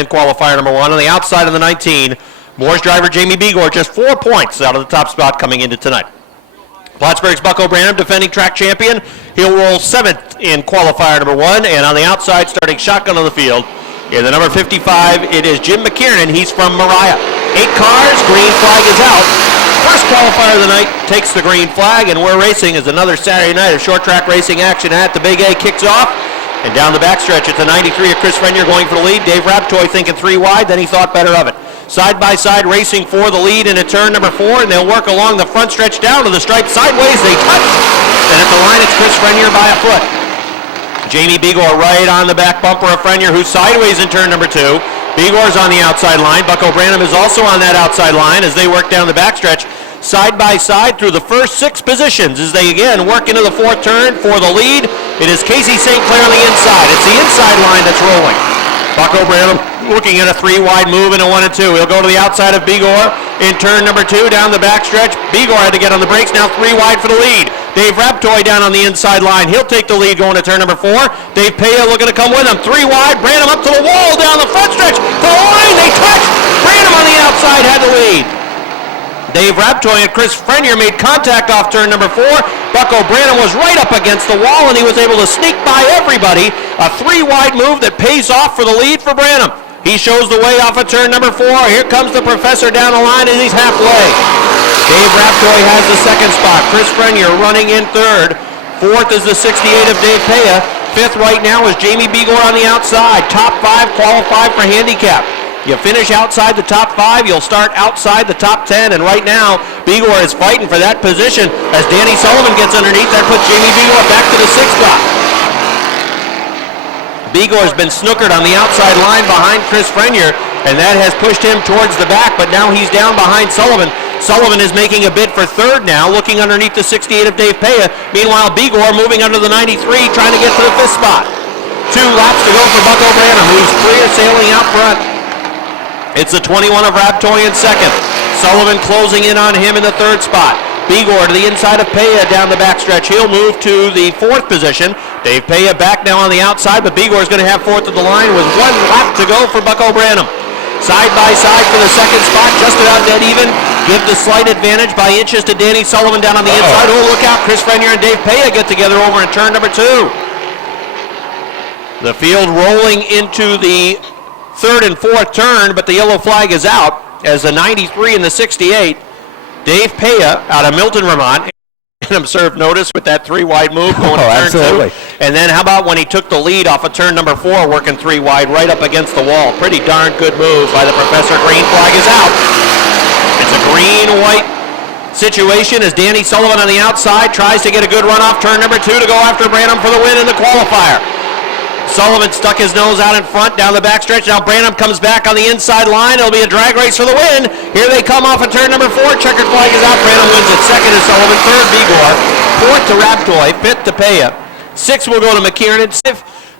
in qualifier number 1. On the outside of the 19, Moore's driver Jamie Begor just 4 points out of the top spot coming into tonight. Plattsburgh's Buck O'Branham, defending track champion. He'll roll 7th in qualifier number 1, and on the outside, starting shotgun on the field, in the number 55, it is Jim McKiernan. He's from Mariah. 8 cars, green flag is out. First qualifier of the night takes the green flag, and we're racing as another Saturday night of short track racing action at the Big A kicks off. And down the backstretch at the 93 of Chris Frenier going for the lead. Dave Raptoy thinking 3 wide, then he thought better of it. Side by side racing for the lead into turn number 4, and they'll work along the front stretch down to the stripe sideways. They touch, and at the line it's Chris Frenier by a foot. Jamie Begor right on the back bumper of Frenier, who's sideways in turn number 2. Begor's on the outside line. Buck O'Branham is also on that outside line as they work down the backstretch. Side by side through the first 6 positions as they again work into the 4th turn for the lead. It is Casey St. Clair on the inside. It's the inside line that's rolling. Buck O'Branham looking at a 3 wide move into 1 and 2. He'll go to the outside of Begor in turn number 2 down the backstretch. Begor had to get on the brakes, now 3 wide for the lead. Dave Raptoy down on the inside line. He'll take the lead going to turn number 4. Dave Paya looking to come with him. 3 wide. Branham up to the wall down the front stretch. To the line. They touch. Branham on the outside had the lead. Dave Raptoy and Chris Frenier made contact off turn number 4. Buck O'Branham was right up against the wall, and he was able to sneak by everybody. A 3 wide move that pays off for the lead for Branham. He shows the way off of turn number 4. Here comes the professor down the line, and he's halfway. Dave Raptoy has the 2nd spot. Chris Frenier running in 3rd. 4th is the 68 of Dave Paya. 5th right now is Jamie Begor on the outside. Top 5 qualified for handicap. You finish outside the top 5, you'll start outside the top 10, and right now, Begor is fighting for that position as Danny Sullivan gets underneath. That puts Jamie Begor back to the 6th spot. Begor's been snookered on the outside line behind Chris Frenier, and that has pushed him towards the back, but now he's down behind Sullivan. Sullivan is making a bid for 3rd now, looking underneath the 68 of Dave Paya. Meanwhile, Begor moving under the 93, trying to get to the 5th spot. 2 laps to go for Buck O'Branham, who's clear sailing out front. It's the 21 of Raptoy in 2nd. Sullivan closing in on him in the 3rd spot. Begor to the inside of Paya down the backstretch. He'll move to the 4th position. Dave Paya back now on the outside, but Begor is going to have 4th at the line with 1 lap to go for Buck O'Branham. Side by side for the 2nd spot, just about dead even. Give the slight advantage by inches to Danny Sullivan down on the inside. Oh, look out, Chris Frenier and Dave Paya get together over in turn number 2. The field rolling into the 3rd and 4th turn, but the yellow flag is out as the 93 and the 68. Dave Paya out of Milton, Vermont, and him served notice with that 3 wide move going to turn absolutely. 2. And then how about when he took the lead off of turn number 4, working 3 wide right up against the wall. Pretty darn good move by the professor. Green flag is out. It's a green-white situation as Danny Sullivan on the outside tries to get a good run off turn number 2 to go after Branham for the win in the qualifier. Sullivan stuck his nose out in front down the backstretch. Now Branham comes back on the inside line. It'll be a drag race for the win. Here they come off of turn number 4. Checkered flag is out. Branham wins it. 2nd is Sullivan. 3rd, Begor. 4th to Raptoy. 5th to Paya. 6th will go to McKiernan.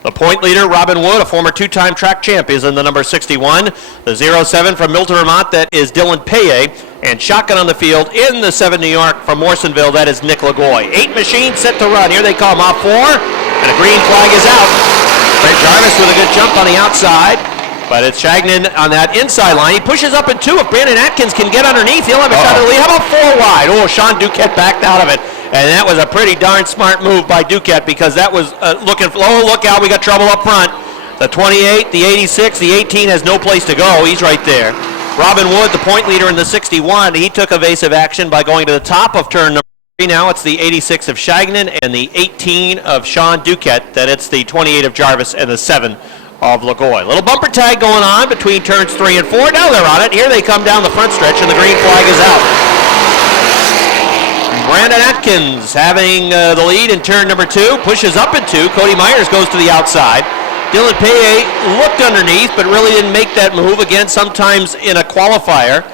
The point leader, Robin Wood, a former 2-time track champ, is in the number 61. The 07 from Milton, Vermont, that is Dylan Paya. And shotgun on the field in the 7 New York from Morrisonville, that is Nick Lagoy. 8 machines set to run. Here they come off 4. And a green flag is out. Brent Jarvis with a good jump on the outside, but it's Shagnon on that inside line. He pushes up in 2. If Brandon Atkins can get underneath, he'll have a shot at the lead. How about 4 wide? Oh, Sean Duquette backed out of it, and that was a pretty darn smart move by Duquette because that was look out, we got trouble up front. The 28, the 86, the 18 has no place to go. He's right there. Robin Wood, the point leader in the 61, he took evasive action by going to the top of turn number 3. Now it's the 86 of Shagnon and the 18 of Sean Duquette. Then it's the 28 of Jarvis and the 7 of Lagoy. Little bumper tag going on between turns 3 and 4. Now they're on it. Here they come down the front stretch and the green flag is out. Brandon Atkins having the lead in turn number 2. Pushes up in 2. Cody Myers goes to the outside. Dylan Paya looked underneath but really didn't make that move. Again, sometimes in a qualifier,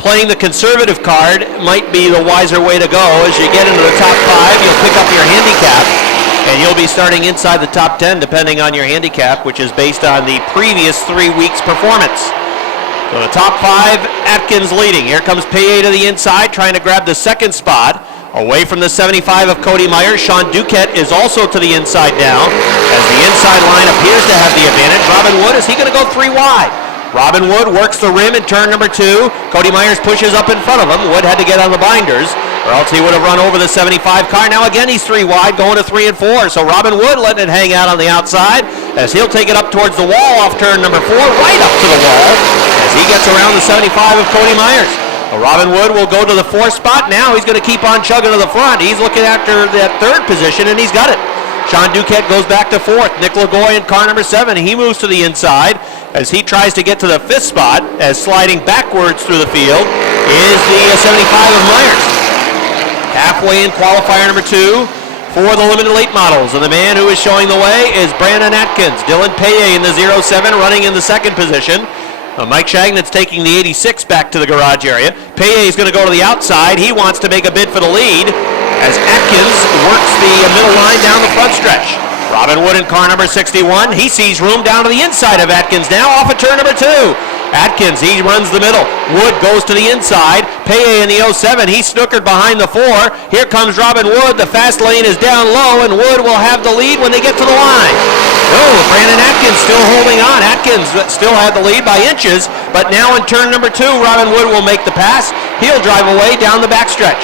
playing the conservative card might be the wiser way to go. As you get into the top 5, you'll pick up your handicap, and you'll be starting inside the top 10 depending on your handicap, which is based on the previous 3 weeks' performance. So the top 5, Atkins leading. Here comes Paya to the inside, trying to grab the 2nd spot. Away from the 75 of Cody Myers, Sean Duquette is also to the inside now, as the inside line appears to have the advantage. Robin Wood, is he going to go 3 wide? Robin Wood works the rim in turn number 2. Cody Myers pushes up in front of him. Wood had to get on the binders, or else he would have run over the 75 car. Now again, he's 3 wide, going to 3 and 4. So Robin Wood letting it hang out on the outside, as he'll take it up towards the wall off turn number 4, right up to the wall, as he gets around the 75 of Cody Myers. Robin Wood will go to the 4th spot. Now he's going to keep on chugging to the front. He's looking after that 3rd position, and he's got it. Sean Duquette goes back to 4th. Nick Lagoy in car number 7. He moves to the inside as he tries to get to the 5th spot, as sliding backwards through the field is the 75 of Myers. Halfway in qualifier number 2 for the limited late models. And the man who is showing the way is Brandon Atkins. Dylan Paye in the 07 running in the 2nd position. Mike Shagnet's taking the 86 back to the garage area. Paye is going to go to the outside. He wants to make a bid for the lead, as Atkins works the middle line down the front stretch. Robin Wood in car number 61. He sees room down to the inside of Atkins now off of turn number 2. Atkins, he runs the middle. Wood goes to the inside. Paye in the 07. He's snookered behind the 4. Here comes Robin Wood. The fast lane is down low, and Wood will have the lead when they get to the line. Oh, Brandon Atkins still holding on. Atkins still had the lead by inches, but now in turn number 2, Robin Wood will make the pass. He'll drive away down the backstretch.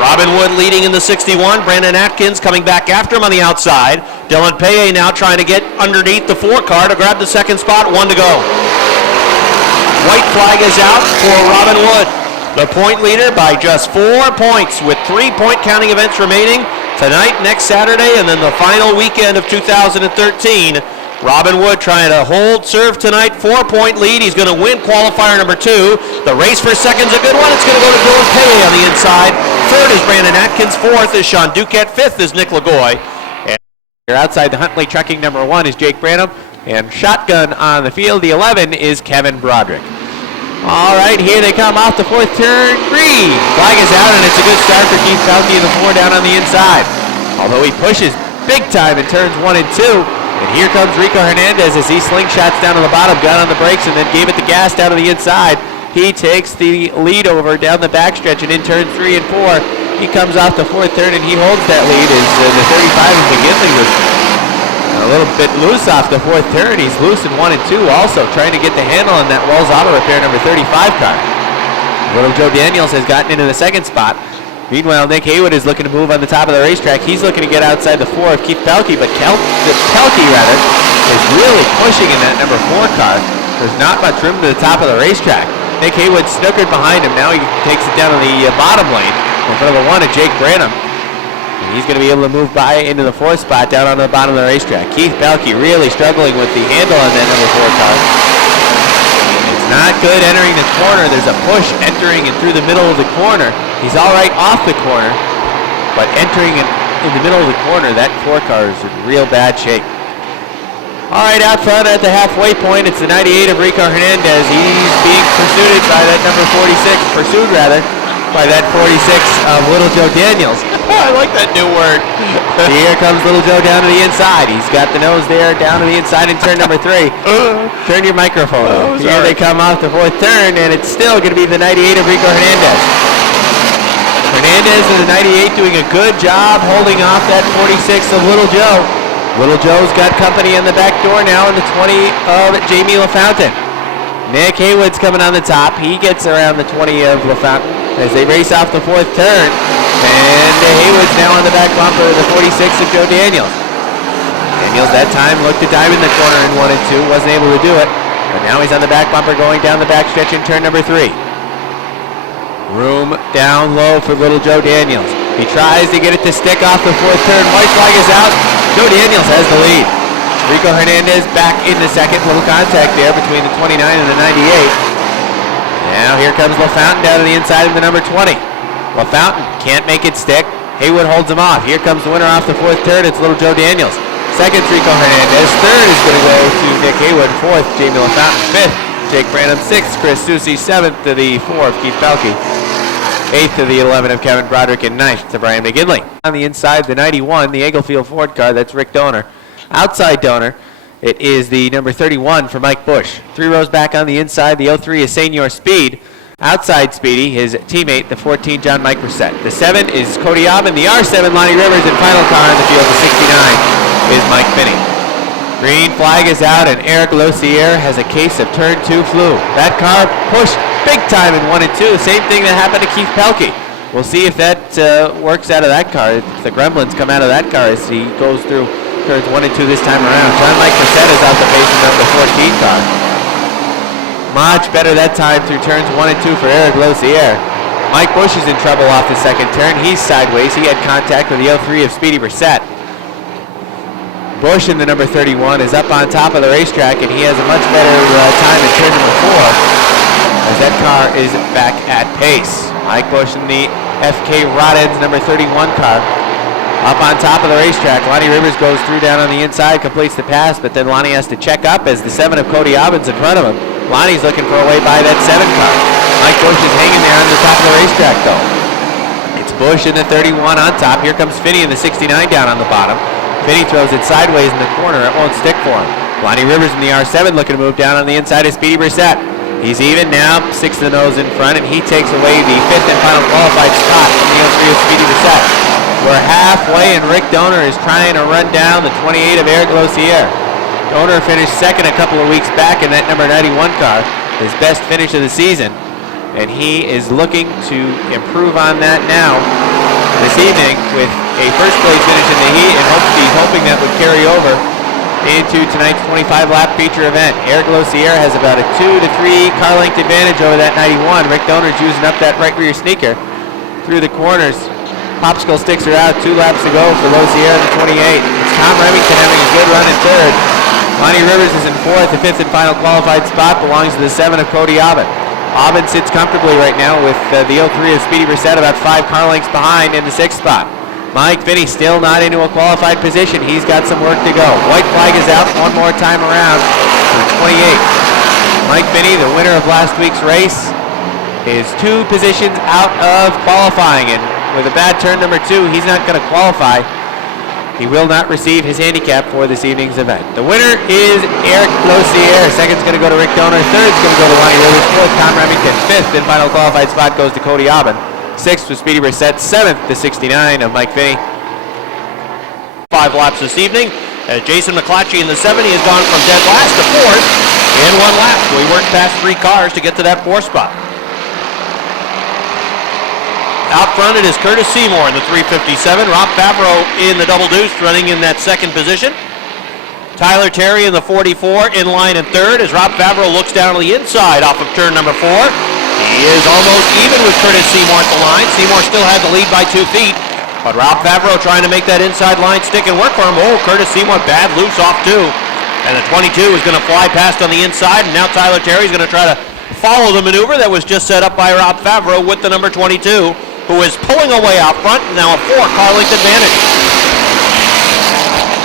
Robin Wood leading in the 61. Brandon Atkins coming back after him on the outside. Dylan Paye now trying to get underneath the 4 car to grab the 2nd spot. 1 to go. White flag is out for Robin Wood, the point leader by just 4 points, with 3 point counting events remaining tonight, next Saturday, and then the final weekend of 2013. Robin Wood trying to hold serve tonight, 4-point lead. He's going to win qualifier number 2. The race for second's a good one. It's going to go to Dylan Paye on the inside. 3rd is Brandon Atkins. 4th is Sean Duquette. 5th is Nick Lagoy. And here outside the Huntley Trucking number 1 is Jake Branham. And shotgun on the field, the 11 is Kevin Broderick. All right, here they come off the 4th turn. Green. Flag is out, and it's a good start for Keith Falke in the 4 down on the inside. Although he pushes big time in turns 1 and 2. And here comes Rico Hernandez as he slingshots down to the bottom, got on the brakes, and then gave it the gas down to the inside. He takes the lead over down the backstretch, and in turns 3 and 4, he comes off the 4th turn, and he holds that lead as the 35 of McGinley was a little bit loose off the 4th turn. He's loose in 1 and 2 also, trying to get the handle on that Wells Auto Repair number 35 car. Little Joe Daniels has gotten into the 2nd spot. Meanwhile, Nick Haywood is looking to move on the top of the racetrack. He's looking to get outside the 4 of Keith Pelkey, but Pelkey is really pushing in that number 4 car. There's not much room to the top of the racetrack. Nick Haywood snookered behind him. Now he takes it down to the bottom lane in front of the 1 of Jake Branham. And he's going to be able to move by into the 4th spot down on the bottom of the racetrack. Keith Pelkey really struggling with the handle on that number 4 car. It's not good entering the corner. There's a push entering and through the middle of the corner. He's all right off the corner, but entering in the middle of the corner, that 4 car is in real bad shape. All right, out front at the halfway point, it's the 98 of Rico Hernandez. He's being pursued by that number 46, by that 46 of Little Joe Daniels. I like that new word. Here comes Little Joe down to the inside. He's got the nose there down to the inside in turn number 3. Turn your microphone on. Here they come off the 4th turn, and it's still going to be the 98 of Rico Hernandez. Hernandez in the 98 doing a good job holding off that 46 of Little Joe. Little Joe's got company in the back door now in the 20 of Jamie LaFountain. Nick Haywood's coming on the top. He gets around the 20 of LaFountain as they race off the 4th turn. And Haywood's now on the back bumper of the 46 of Joe Daniels. Daniels that time looked to dive in the corner in 1 and 2. Wasn't able to do it. But now he's on the back bumper going down the backstretch in turn number 3. Room down low for Little Joe Daniels. He tries to get it to stick off the 4th turn. White flag is out. Joe Daniels has the lead. Rico Hernandez back in the 2nd. Little contact there between the 29 and the 98. Now here comes LaFountain down to the inside of the number 20. LaFountain can't make it stick. Haywood holds him off. Here comes the winner off the 4th turn. It's Little Joe Daniels. 2nd, Rico Hernandez. 3rd is going to go to Nick Haywood. 4th, Jamie LaFountain. 5th, Jake Branham. 6th, Chris Susi. 7th to the 4 of Keith Pelkey. 8th to the 11 of Kevin Broderick, and 9th to Brian McGinley. On the inside, the 91, the Englefield Ford car, that's Rick Donor. Outside Donor, it is the number 31 for Mike Bush. 3 rows back on the inside, the 03 is Senior Speed. Outside Speedy, his teammate, the 14, John Mike Brissett. The 7 is Cody Aubin. The R7, Lonnie Rivers. And final car in the field, the 69, is Mike Finney. Green flag is out, and Eric Lossier has a case of turn 2 flu. That car pushed big time in 1 and 2. Same thing that happened to Keith Pelkey. We'll see if that works out of that car. If the gremlins come out of that car as he goes through turns 1 and 2 this time around. John Mike Brissett is out the facing of the 14 car. Much better that time through turns 1 and 2 for Eric Lossier. Mike Bush is in trouble off the second turn. He's sideways. He had contact with the 03 of Speedy Brissett. Bush in the number 31 is up on top of the racetrack, and he has a much better time in turn number 4 as that car is back at pace. Mike Bush in the FK Rodens number 31 car. Up on top of the racetrack, Lonnie Rivers goes through down on the inside, completes the pass, but then Lonnie has to check up as the 7 of Cody Aubin's in front of him. Lonnie's looking for a way by that 7 car. Mike Bush is hanging there on the top of the racetrack, though. It's Bush in the 31 on top. Here comes Finney in the 69 down on the bottom. Finney throws it sideways in the corner. It won't stick for him. Lonnie Rivers in the R7 looking to move down on the inside of Speedy Brissett. He's even now, 6 to the nose in front, and he takes away the 5th and final qualified spot from the 03 of Speedy Brissett. We're halfway, and Rick Donor is trying to run down the 28 of Eric Lossier. Donor finished second a couple of weeks back in that number 91 car, his best finish of the season, and he is looking to improve on that now this evening with a first place finish in the heat, and he's hoping that would carry over into tonight's 25-lap feature event. Eric Lossier has about a 2 to 3 car length advantage over that 91. Rick Donor's using up that right rear sneaker through the corners. Popsicle sticks are out, 2 laps to go for Lossier in the 28. It's Tom Remington having a good run in third. Lonnie Rivers is in fourth. The 5th and final qualified spot belongs to the 7 of Cody Aubin. Aubin sits comfortably right now with the 03 of Speedy Brissett about 5 car lengths behind in the 6th spot. Mike Finney still not into a qualified position. He's got some work to go. White flag is out one more time around for 28. Mike Finney, the winner of last week's race, is 2 positions out of qualifying, and with a bad turn number 2, he's not going to qualify. He will not receive his handicap for this evening's event. The winner is Eric Lossier. Second's going to go to Rick Donor. Third's going to go to Lonnie Rivers. 4th, Tom Remington. 5th and final qualified spot goes to Cody Aubin. 6th was Speedy Brissett. 7th, the 69 of Mike Finney. 5 laps this evening. As Jason McClatchy in the 70 has gone from dead last to 4th in 1 lap. So he worked past 3 cars to get to that 4th spot. Out front it is Curtis Seymour in the 357. Rob Favreau in the double deuce running in that 2nd position. Tyler Terry in the 44 in line in 3rd as Rob Favreau looks down on the inside off of turn number 4. He is almost even with Curtis Seymour at the line. Seymour still had the lead by 2 feet, but Rob Favreau trying to make that inside line stick and work for him. Oh, Curtis Seymour bad loose off 2. And the 22 is going to fly past on the inside, and now Tyler Terry is going to try to follow the maneuver that was just set up by Rob Favreau with the number 22. Who is pulling away out front, now a 4 car length advantage.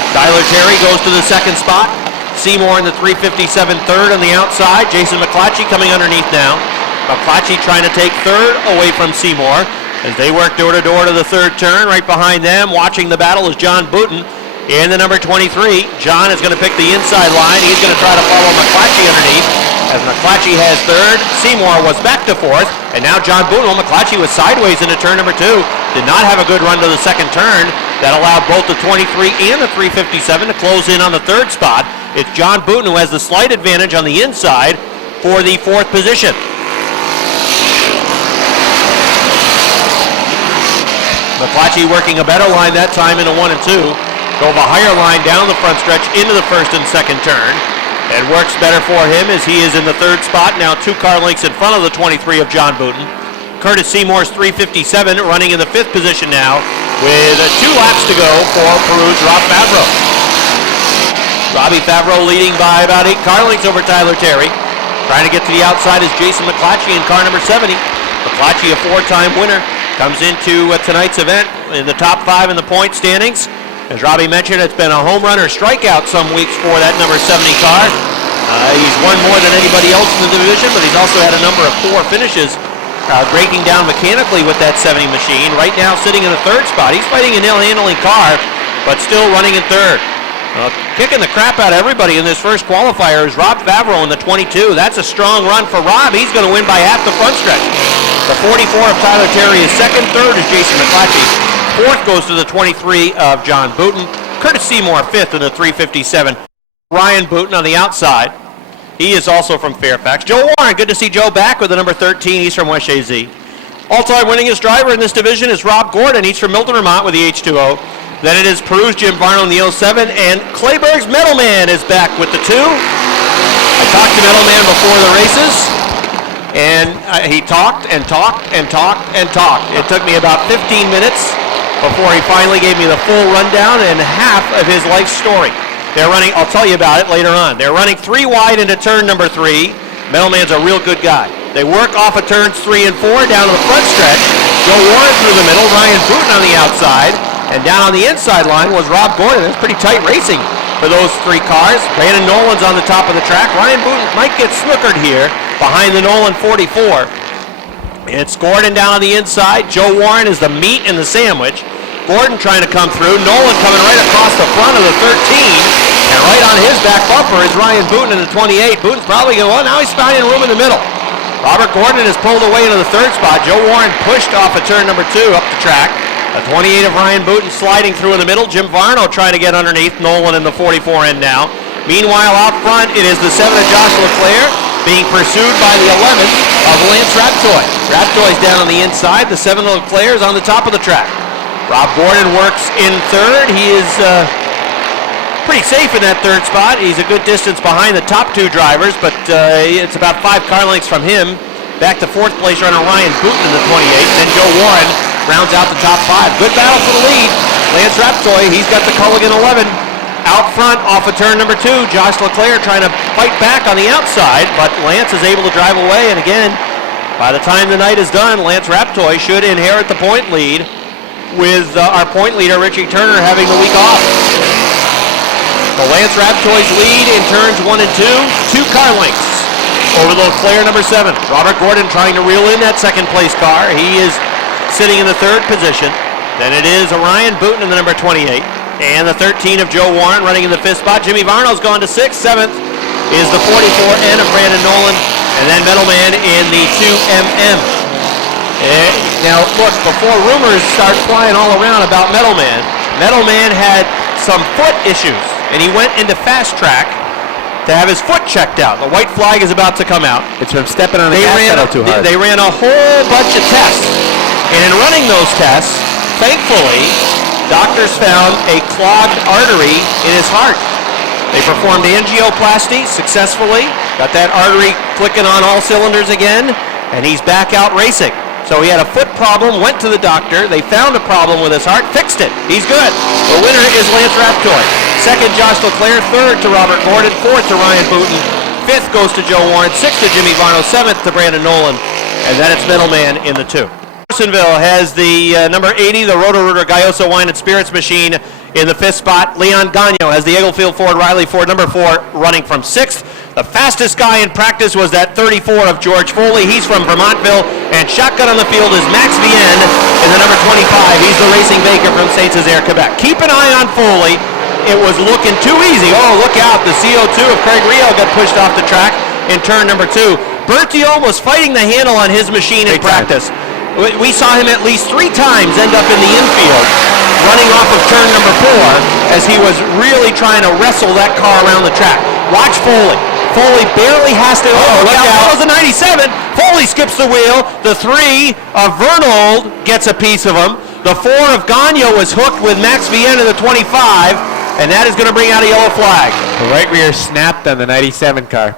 Tyler Terry goes to the 2nd spot. Seymour in the 357 3rd on the outside. Jason McClatchy coming underneath now. McClatchy trying to take 3rd away from Seymour as they work door to door to the 3rd turn. Right behind them, watching the battle is John Booten in the number 23. John is going to pick the inside line. He's going to try to follow McClatchy underneath. As McClatchy has 3rd, Seymour was back to 4th, and now John Boone. McClatchy was sideways into turn number 2. Did not have a good run to the 2nd turn. That allowed both the 23 and the 357 to close in on the 3rd spot. It's John Boone who has the slight advantage on the inside for the 4th position. McClatchy working a better line that time into 1 and 2. Drove a higher line down the front stretch into the 1st and 2nd turn. It works better for him as he is in the 3rd spot, now 2 car lengths in front of the 23 of John Booten. Curtis Seymour's 357 running in the 5th position now with 2 laps to go for Peru's Rob Favreau. Robbie Favreau leading by about 8 car lengths over Tyler Terry. Trying to get to the outside is Jason McClatchy in car number 70. McClatchy, a 4-time winner, comes into tonight's event in the top 5 in the point standings. As Robbie mentioned, it's been a home run or strikeout some weeks for that number 70 car. He's won more than anybody else in the division, but he's also had a number of poor finishes, breaking down mechanically with that 70 machine. Right now sitting in the 3rd spot. He's fighting a nail-handling car, but still running in 3rd. Kicking the crap out of everybody in this first qualifier is Rob Favreau in the 22. That's a strong run for Rob. He's going to win by half the front stretch. The 44 of Tyler Terry is second. Third is Jason McClatchy. Fourth goes to the 23 of John Booton. Curtis Seymour fifth in the 357. Ryan Booton on the outside. He is also from Fairfax. Joe Warren, good to see Joe back with the number 13. He's from West AZ. All-time winningest driver in this division is Rob Gordon. He's from Milton, Vermont with the H2O. Then it is Peru's Jim Varno in the 07, and Clayburgh's Metalman is back with the 2. I talked to Metalman before the races, and he talked and talked and talked and talked. It took me about 15 minutes before he finally gave me the full rundown and half of his life story. They're running, I'll tell you about it later on. They're running 3 wide into turn number 3. Metalman's a real good guy. They work off of turns 3 and 4 down to the front stretch. Joe Warren through the middle, Ryan Booton on the outside. And down on the inside line was Rob Gordon. It's pretty tight racing for those 3 cars. Brandon Nolan's on the top of the track. Ryan Booton might get snookered here behind the Nolan 44. It's Gordon down on the inside. Joe Warren is the meat in the sandwich. Gordon trying to come through. Nolan coming right across the front of the 13. And right on his back bumper is Ryan Booton in the 28. Booton's probably going, well, now he's finding room in the middle. Robert Gordon has pulled away into the 3rd spot. Joe Warren pushed off of turn number 2 up the track. A 28 of Ryan Booton sliding through in the middle. Jim Varno trying to get underneath Nolan in the 44 end now. Meanwhile, out front, it is the 7 of Josh Leclerc being pursued by the 11 of Lance Raptoy. Raptoy's down on the inside. The 7 of Leclerc is on the top of the track. Rob Gordon works in 3rd. He is pretty safe in that 3rd spot. He's a good distance behind the top 2 drivers, but it's about 5 car lengths from him. Back to 4th place runner Ryan Booton in the 28. And then Joe Warren rounds out the top 5. Good battle for the lead. Lance Raptoy, he's got the Culligan 11. Out front, off of turn number 2, Josh Leclerc trying to fight back on the outside, but Lance is able to drive away. And again, by the time the night is done, Lance Raptoy should inherit the point lead with our point leader, Richie Turner, having the week off. So Lance Raptoy's lead in turns 1 and 2, 2 car lengths over the Leclerc number 7. Robert Gordon trying to reel in that 2nd place car. He is sitting in the 3rd position. Then it is Ryan Booton in the number 28. And the 13 of Joe Warren running in the 5th spot. Jimmy Varno's gone to 6th. 7th is the 44N of Brandon Nolan. And then Metalman in the 2MM. Now, look, before rumors start flying all around about Metalman, Metalman had some foot issues. And he went into fast track to have his foot checked out. The white flag is about to come out. It's from stepping on the gas pedal too hard. They ran a whole bunch of tests. And in running those tests, thankfully, doctors found a clogged artery in his heart. They performed angioplasty successfully, got that artery clicking on all cylinders again, and he's back out racing. So he had a foot problem, went to the doctor, they found a problem with his heart, fixed it. He's good. The winner is Lance Raptoy. 2nd, Josh Leclerc. 3rd to Robert Gordon. 4th to Ryan Booton. 5th goes to Joe Warren. 6th to Jimmy Varno. 7th to Brandon Nolan. And then it's Middleman in the 2. Andersonville has the number 80, the Roto-Rooter Gayoso Wine and Spirits machine in the 5th spot. Leon Gagno has the Eaglefield Ford Riley Ford number 4 running from 6th. The fastest guy in practice was that 34 of George Foley. He's from Vermontville. And shotgun on the field is Max Vienne in the number 25. He's the racing baker from Saint-Césaire, Quebec. Keep an eye on Foley. It was looking too easy. Oh, look out. The CO2 of Craig Riel got pushed off the track in turn number 2. Berthiaume was fighting the handle on his machine in practice. We saw him at least 3 times end up in the infield, running off of turn number 4 as he was really trying to wrestle that car around the track. Watch Foley. Foley barely has to, look out. That was a 97. Foley skips the wheel. The 3 of Vernold gets a piece of him. The 4 of Gagno was hooked with Max Vienne in the 25, and that is going to bring out a yellow flag. The right rear snapped on the 97 car.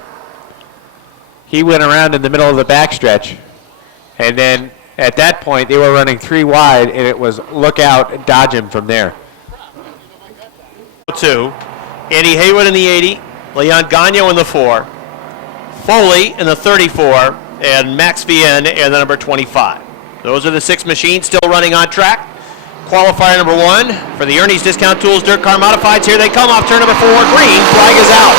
He went around in the middle of the backstretch, and then at that point they were running 3 wide, and it was look out, dodge him from there. 2, Andy Haywood in the 80. Leon Gagno in the 4, Foley in the 34, and Max Vienne in the number 25. Those are the 6 machines still running on track. Qualifier number 1 for the Ernie's Discount Tools Dirt Car Modifieds. Here they come off turn number 4. Green flag is out.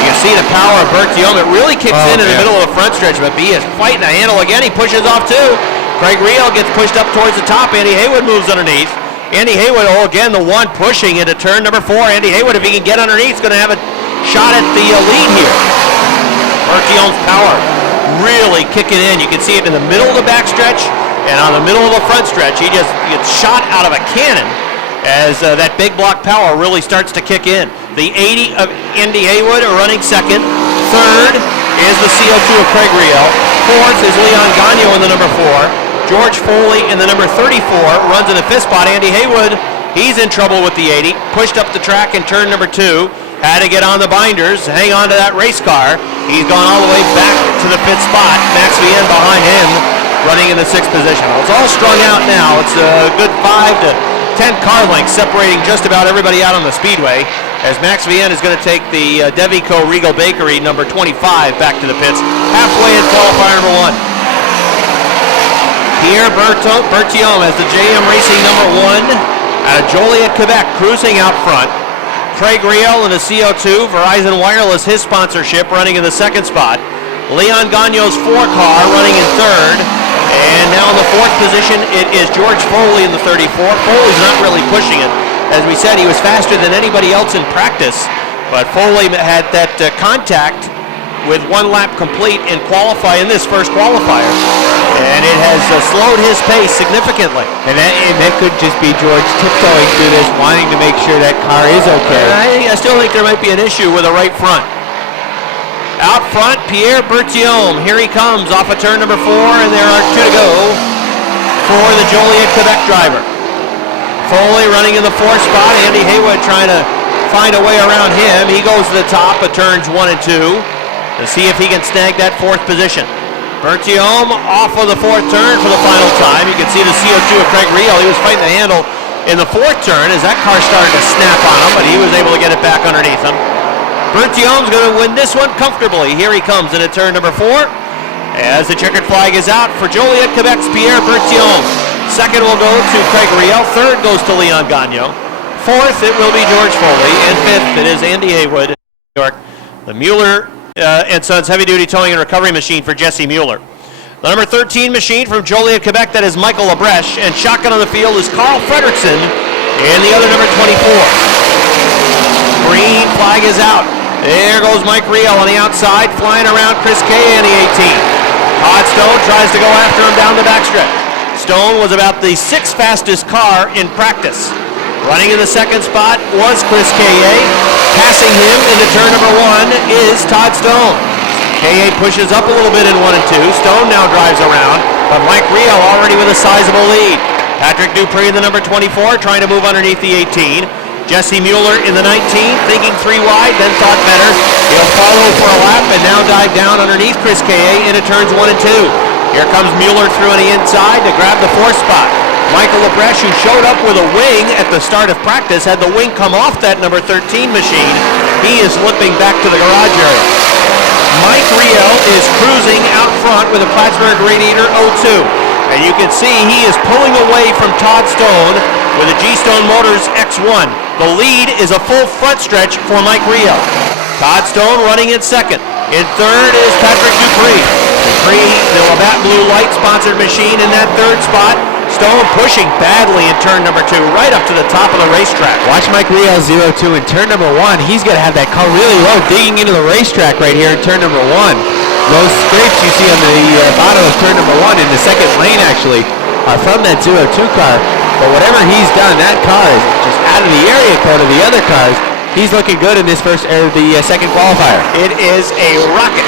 You can see the power of Berthiaume. It really kicks in the middle of the front stretch, but B is fighting the handle again. He pushes off too. Craig Riel gets pushed up towards the top. Andy Haywood moves underneath. Andy Haywood, again, the one pushing into turn number 4. Andy Haywood, if he can get underneath, is going to have a shot at the lead here. Bertillon's power really kicking in. You can see it in the middle of the backstretch and on the middle of the front stretch. He just gets shot out of a cannon as that big block power really starts to kick in. The 80 of Andy Haywood running second. Third is the CO2 of Craig Riel. Fourth is Leon Gagnon in the number 4. George Foley in the number 34 runs in the 5th spot. Andy Haywood, he's in trouble with the 80. Pushed up the track in turn number 2. Had to get on the binders, hang on to that race car. He's gone all the way back to the 5th spot. Max Vienne behind him, running in the 6th position. Well, it's all strung out now. It's a good 5 to 10 car lengths separating just about everybody out on the speedway, as Max Vienne is going to take the Devico Regal Bakery number 25 back to the pits, halfway in qualifier number 1. Pierre Bertillon as the JM Racing number 1 out of Joliet, Quebec, cruising out front. Craig Riel in the CO2, Verizon Wireless, his sponsorship, running in the 2nd spot. Leon Gagnon's 4 car running in 3rd. And now in the 4th position, it is George Foley in the 34. Foley's not really pushing it. As we said, he was faster than anybody else in practice, but Foley had that contact with 1 lap complete in this first qualifier, and it has slowed his pace significantly. And that could just be George tiptoeing through this, wanting to make sure that car is okay. I still think there might be an issue with the right front. Out front, Pierre Bertillon. Here he comes off of turn number 4, and there are 2 to go for the Joliet, Quebec driver. Foley running in the 4th spot. Andy Haywood trying to find a way around him. He goes to the top of turns 1 and 2. To see if he can snag that 4th position. Bertillon off of the 4th turn for the final time. You can see the CO2 of Craig Riel. He was fighting the handle in the 4th turn as that car started to snap on him, but he was able to get it back underneath him. Bertillon's going to win this one comfortably. Here he comes into turn number 4 as the checkered flag is out for Joliet, Quebec's Pierre Bertillon. 2nd will go to Craig Riel. 3rd goes to Leon Gagnon. 4th, it will be George Foley. And 5th, it is Andy Haywood, New York. The Mueller and Sons heavy-duty towing and recovery machine for Jesse Mueller. The number 13 machine from Joliet, Quebec, that is Michael Labreche, and shotgun on the field is Carl Fredrickson, and the other number 24. Green flag is out. There goes Mike Riel on the outside, flying around Chris Kay in the 18. Todd Stone tries to go after him down the backstretch. Stone was about the 6th fastest car in practice. Running in the 2nd spot was Chris Kaye. Passing him into turn number 1 is Todd Stone. Kaye pushes up a little bit in 1 and 2. Stone now drives around, but Mike Riel already with a sizable lead. Patrick Dupree in the number 24 trying to move underneath the 18. Jesse Mueller in the 19, thinking 3 wide, then thought better. He'll follow for a lap and now dive down underneath Chris Kaye into turns 1 and 2. Here comes Mueller through on the inside to grab the 4th spot. Michael Labreche, who showed up with a wing at the start of practice, had the wing come off that number 13 machine. He is limping back to the garage area. Mike Riel is cruising out front with a Plattsburgh Radiator 02. And you can see he is pulling away from Todd Stone with a G-Stone Motors X1. The lead is a full front stretch for Mike Riel. Todd Stone running in 2nd. In 3rd is Patrick Dupree. Dupree, the Labatt Blue Light sponsored machine in that 3rd spot. Stone pushing badly in turn number 2, right up to the top of the racetrack. Watch Mike Riel 0-2 in turn number 1. He's going to have that car really low, digging into the racetrack right here in turn number 1. Those scrapes you see on the bottom of turn number 1 in the 2nd lane actually are from that 0-2 car. But whatever he's done, that car is just out of the area code of the other cars. He's looking good in this the 2nd qualifier. It is a rocket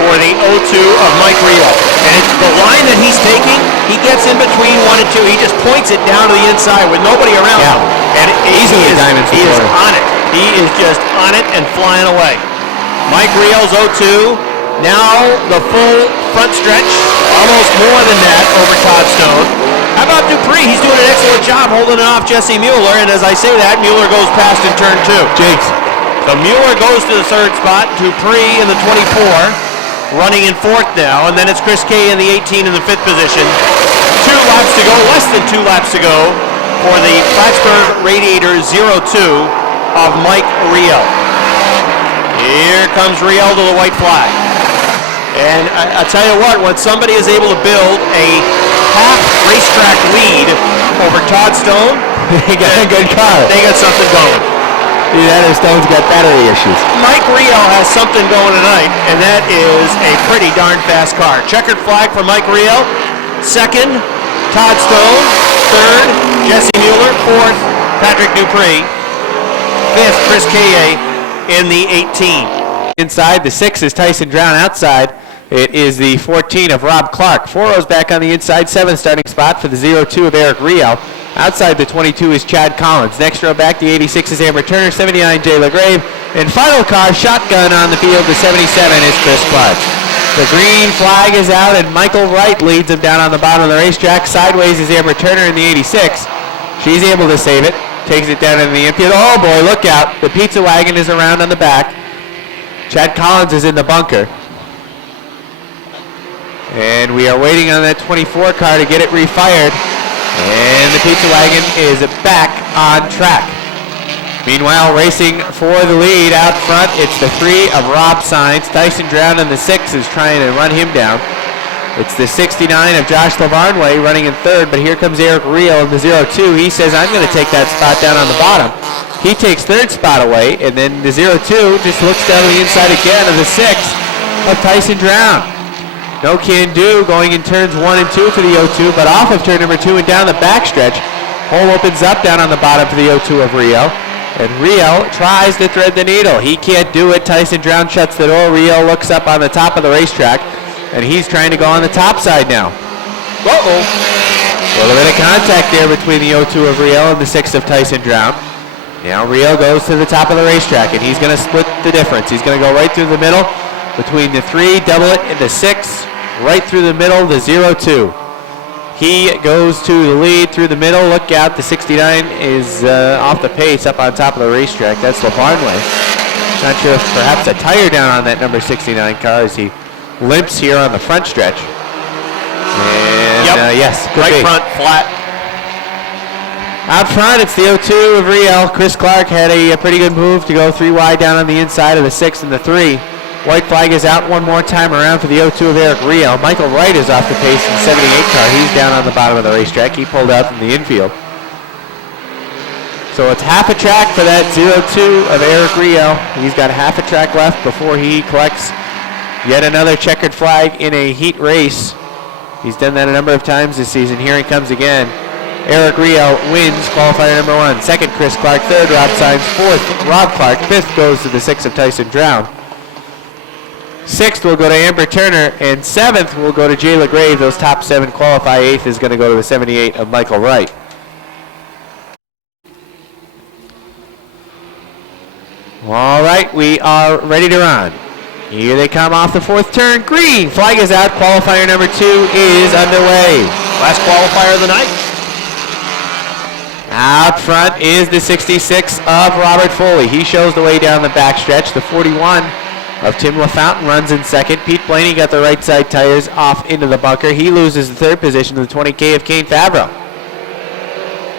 for the 0-2 of Mike Riel. And it's the line that he's taking, he gets in between 1 and 2. He just points it down to the inside with nobody around him. And easily diamonds. He is on it. He is just on it and flying away. Mike Riel's 0-2. Now the full front stretch, almost more than that over Todd Stone. How about Dupree? He's doing an excellent job holding it off Jesse Mueller. And as I say that, Mueller goes past in turn 2. Jakes. So Mueller goes to the 3rd spot. Dupree in the 24. Running in 4th now, and then it's Chris Kay in the 18 in the 5th position. 2 laps to go, less than 2 laps to go for the Plattsburgh Radiator 02 of Mike Riel. Here comes Riel to the white flag. And I'll tell you what, when somebody is able to build a half racetrack lead over Todd Stone. They got a good car. They got something going. The other Stone's got battery issues. Mike Riel has something going tonight, and that is a pretty darn fast car. Checkered flag for Mike Riel. Second, Todd Stone. Third, Jesse Mueller. Fourth, Patrick Dupree. Fifth, Chris Kaye in the 18. Inside, the 6 is Tyson Drown. Outside, it is the 14 of Rob Clark. 4 rows back on the inside. 7th starting spot for the 02 of Eric Riel. Outside the 22 is Chad Collins. Next row back, the 86 is Amber Turner. 79, Jay LaGrave. And final car, shotgun on the field, the 77 is Chris Clark. The green flag is out, and Michael Wright leads him down on the bottom of the racetrack. Sideways is Amber Turner in the 86. She's able to save it. Takes it down into the infield. Oh boy, look out. The pizza wagon is around on the back. Chad Collins is in the bunker. And we are waiting on that 24 car to get it refired. And the pizza wagon is back on track. Meanwhile, racing for the lead out front, it's the 3 of Rob Sainz. Tyson Drown in the 6 is trying to run him down. It's the 69 of Josh LaVarnway running in third, but here comes Eric Riel in the 02. He says, I'm going to take that spot down on the bottom. He takes third spot away, and then the 02 just looks down the inside again of the 6 of Tyson Drown. No can do going in turns 1 and 2 for the 02, but off of turn number 2 and down the backstretch. Hole opens up down on the bottom for the 02 of Riel. And Riel tries to thread the needle. He can't do it. Tyson Drown shuts the door. Riel looks up on the top of the racetrack, and he's trying to go on the top side now. Uh-oh. A little bit of contact there between the 02 of Riel and the 6 of Tyson Drown. Now Riel goes to the top of the racetrack, and he's going to split the difference. He's going to go right through the middle between the 3, double it, and the 6. Right through the middle, the 02. He goes to the lead through the middle. Look out, the 69 is off the pace up on top of the racetrack. That's LaVarnway. Not sure if perhaps a tire down on that number 69 car as he limps here on the front stretch. And yes, right front, flat. Out front, it's the 02 of Riel. Chris Clark had a pretty good move to go 3 wide down on the inside of the 6 and the 3. White flag is out one more time around for the 02 of Eric Riel. Michael Wright is off the pace in the 78 car. He's down on the bottom of the racetrack. He pulled out from the infield. So it's half a track for that 02 of Eric Riel. He's got half a track left before he collects yet another checkered flag in a heat race. He's done that a number of times this season. Here he comes again. Eric Riel wins qualifier number 1. Second, Chris Clark. Third, Rob Sainz. Fourth, Rob Clark. Fifth goes to the 6 of Tyson Drown. 6th will go to Amber Turner, and 7th will go to Jay LaGrave. Those top 7 qualify. 8th is going to go to the 78 of Michael Wright. All right, we are ready to run. Here they come off the 4th turn. Green flag is out. Qualifier number 2 is underway. Last qualifier of the night. Out front is the 66 of Robert Foley. He shows the way down the backstretch. The 41 of Tim LaFountain runs in second. Pete Blaney got the right side tires off into the bunker. He loses the 3rd position to the 20K of Kane Favreau.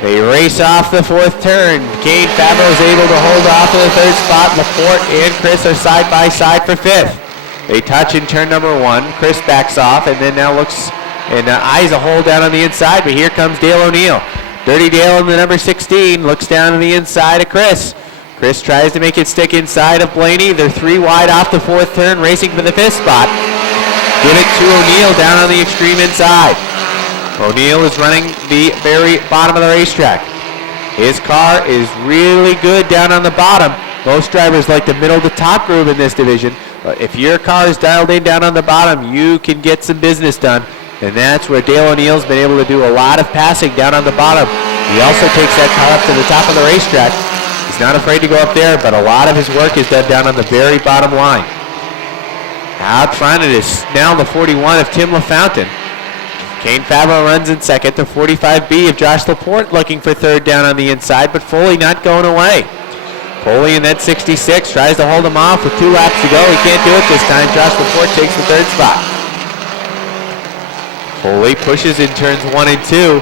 They race off the 4th turn. Kane Favreau is able to hold off to the 3rd spot. Laporte and Chris are side by side for 5th. They touch in turn number 1. Chris backs off and then now looks and eyes a hole down on the inside, but here comes Dale O'Neill. Dirty Dale in the number 16 looks down on the inside of Chris. Chris tries to make it stick inside of Blaney. They're 3 wide off the 4th turn, racing for the 5th spot. Give it to O'Neill down on the extreme inside. O'Neill is running the very bottom of the racetrack. His car is really good down on the bottom. Most drivers like the middle to top groove in this division. But if your car is dialed in down on the bottom, you can get some business done. And that's where Dale O'Neill's been able to do a lot of passing down on the bottom. He also takes that car up to the top of the racetrack. He's not afraid to go up there, but a lot of his work is done down on the very bottom line. Out front it is now the 41 of Tim LaFountain. Kane Favreau runs in second. The 45B of Josh Laporte looking for 3rd down on the inside, but Foley not going away. Foley in that 66 tries to hold him off with 2 laps to go. He can't do it this time. Josh Laporte takes the 3rd spot. Foley pushes in turns 1 and 2.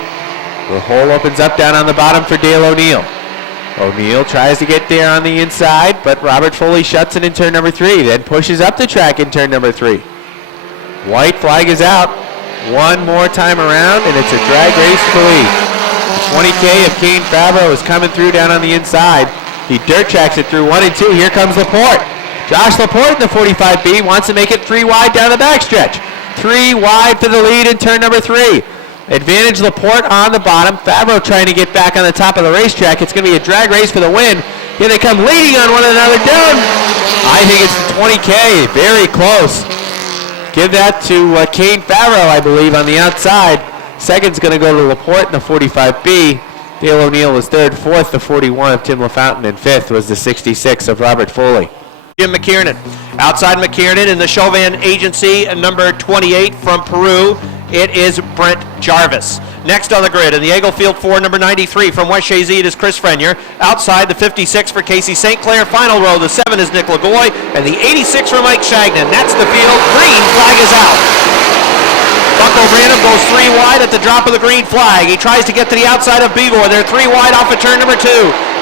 The hole opens up down on the bottom for Dale O'Neill. O'Neill tries to get there on the inside, but Robert Foley shuts it in turn number 3, then pushes up the track in turn number 3. White flag is out. One more time around, and it's a drag race for the lead. 20K of Kane Favreau is coming through down on the inside. He dirt tracks it through 1 and 2. Here comes Laporte. Josh Laporte in the 45B wants to make it 3 wide down the backstretch. 3 wide for the lead in turn number 3. Advantage Laporte on the bottom. Favreau trying to get back on the top of the racetrack. It's going to be a drag race for the win. Here they come leading on one another down. I think it's the 20K. Very close. Give that to Kane Favreau, I believe, on the outside. Second's going to go to Laporte in the 45B. Dale O'Neill was third. Fourth, the 41 of Tim LaFountain. And fifth was the 66 of Robert Foley. Jim McKiernan. Outside McKiernan in the Chauvin Agency, number 28 from Peru, it is Brent Jarvis. Next on the grid in the Eagle Field 4, number 93 from West Shazy, it is Chris Frenier. Outside the 56 for Casey St. Clair. Final row, the 7 is Nick Lagoy, and the 86 for Mike Shagnon. That's the field. Green flag is out. Bucko Branham goes 3 wide at the drop of the green flag. He tries to get to the outside of Bigor. They're 3 wide off of turn number 2.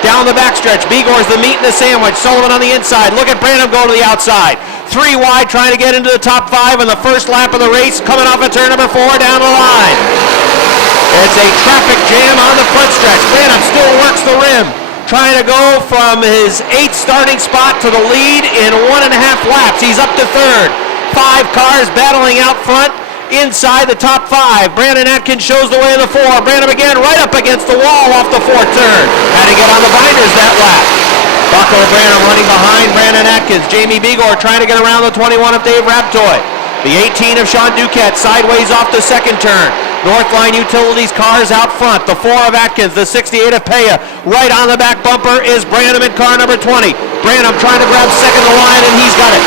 Down the backstretch, Bigor's the meat and the sandwich. Sullivan on the inside. Look at Branham go to the outside. 3 wide, trying to get into the top 5 on the first lap of the race. Coming off of turn number 4 down the line. It's a traffic jam on the front stretch. Branham still works the rim. Trying to go from his 8th starting spot to the lead in 1.5 laps. He's up to 3rd. 5 cars battling out front. Inside the top 5. Brandon Atkins shows the way in the 4. Branham again right up against the wall off the 4th turn. Had to get on the binders that lap. Bucko Branham running behind Brandon Atkins. Jamie Bigor trying to get around the 21 of Dave Raptoy. The 18 of Sean Duquette sideways off the 2nd turn. Northline Utilities cars out front. The 4 of Atkins, the 68 of Peya. Right on the back bumper is Branham in car number 20. Branham trying to grab second of the line, and he's got it.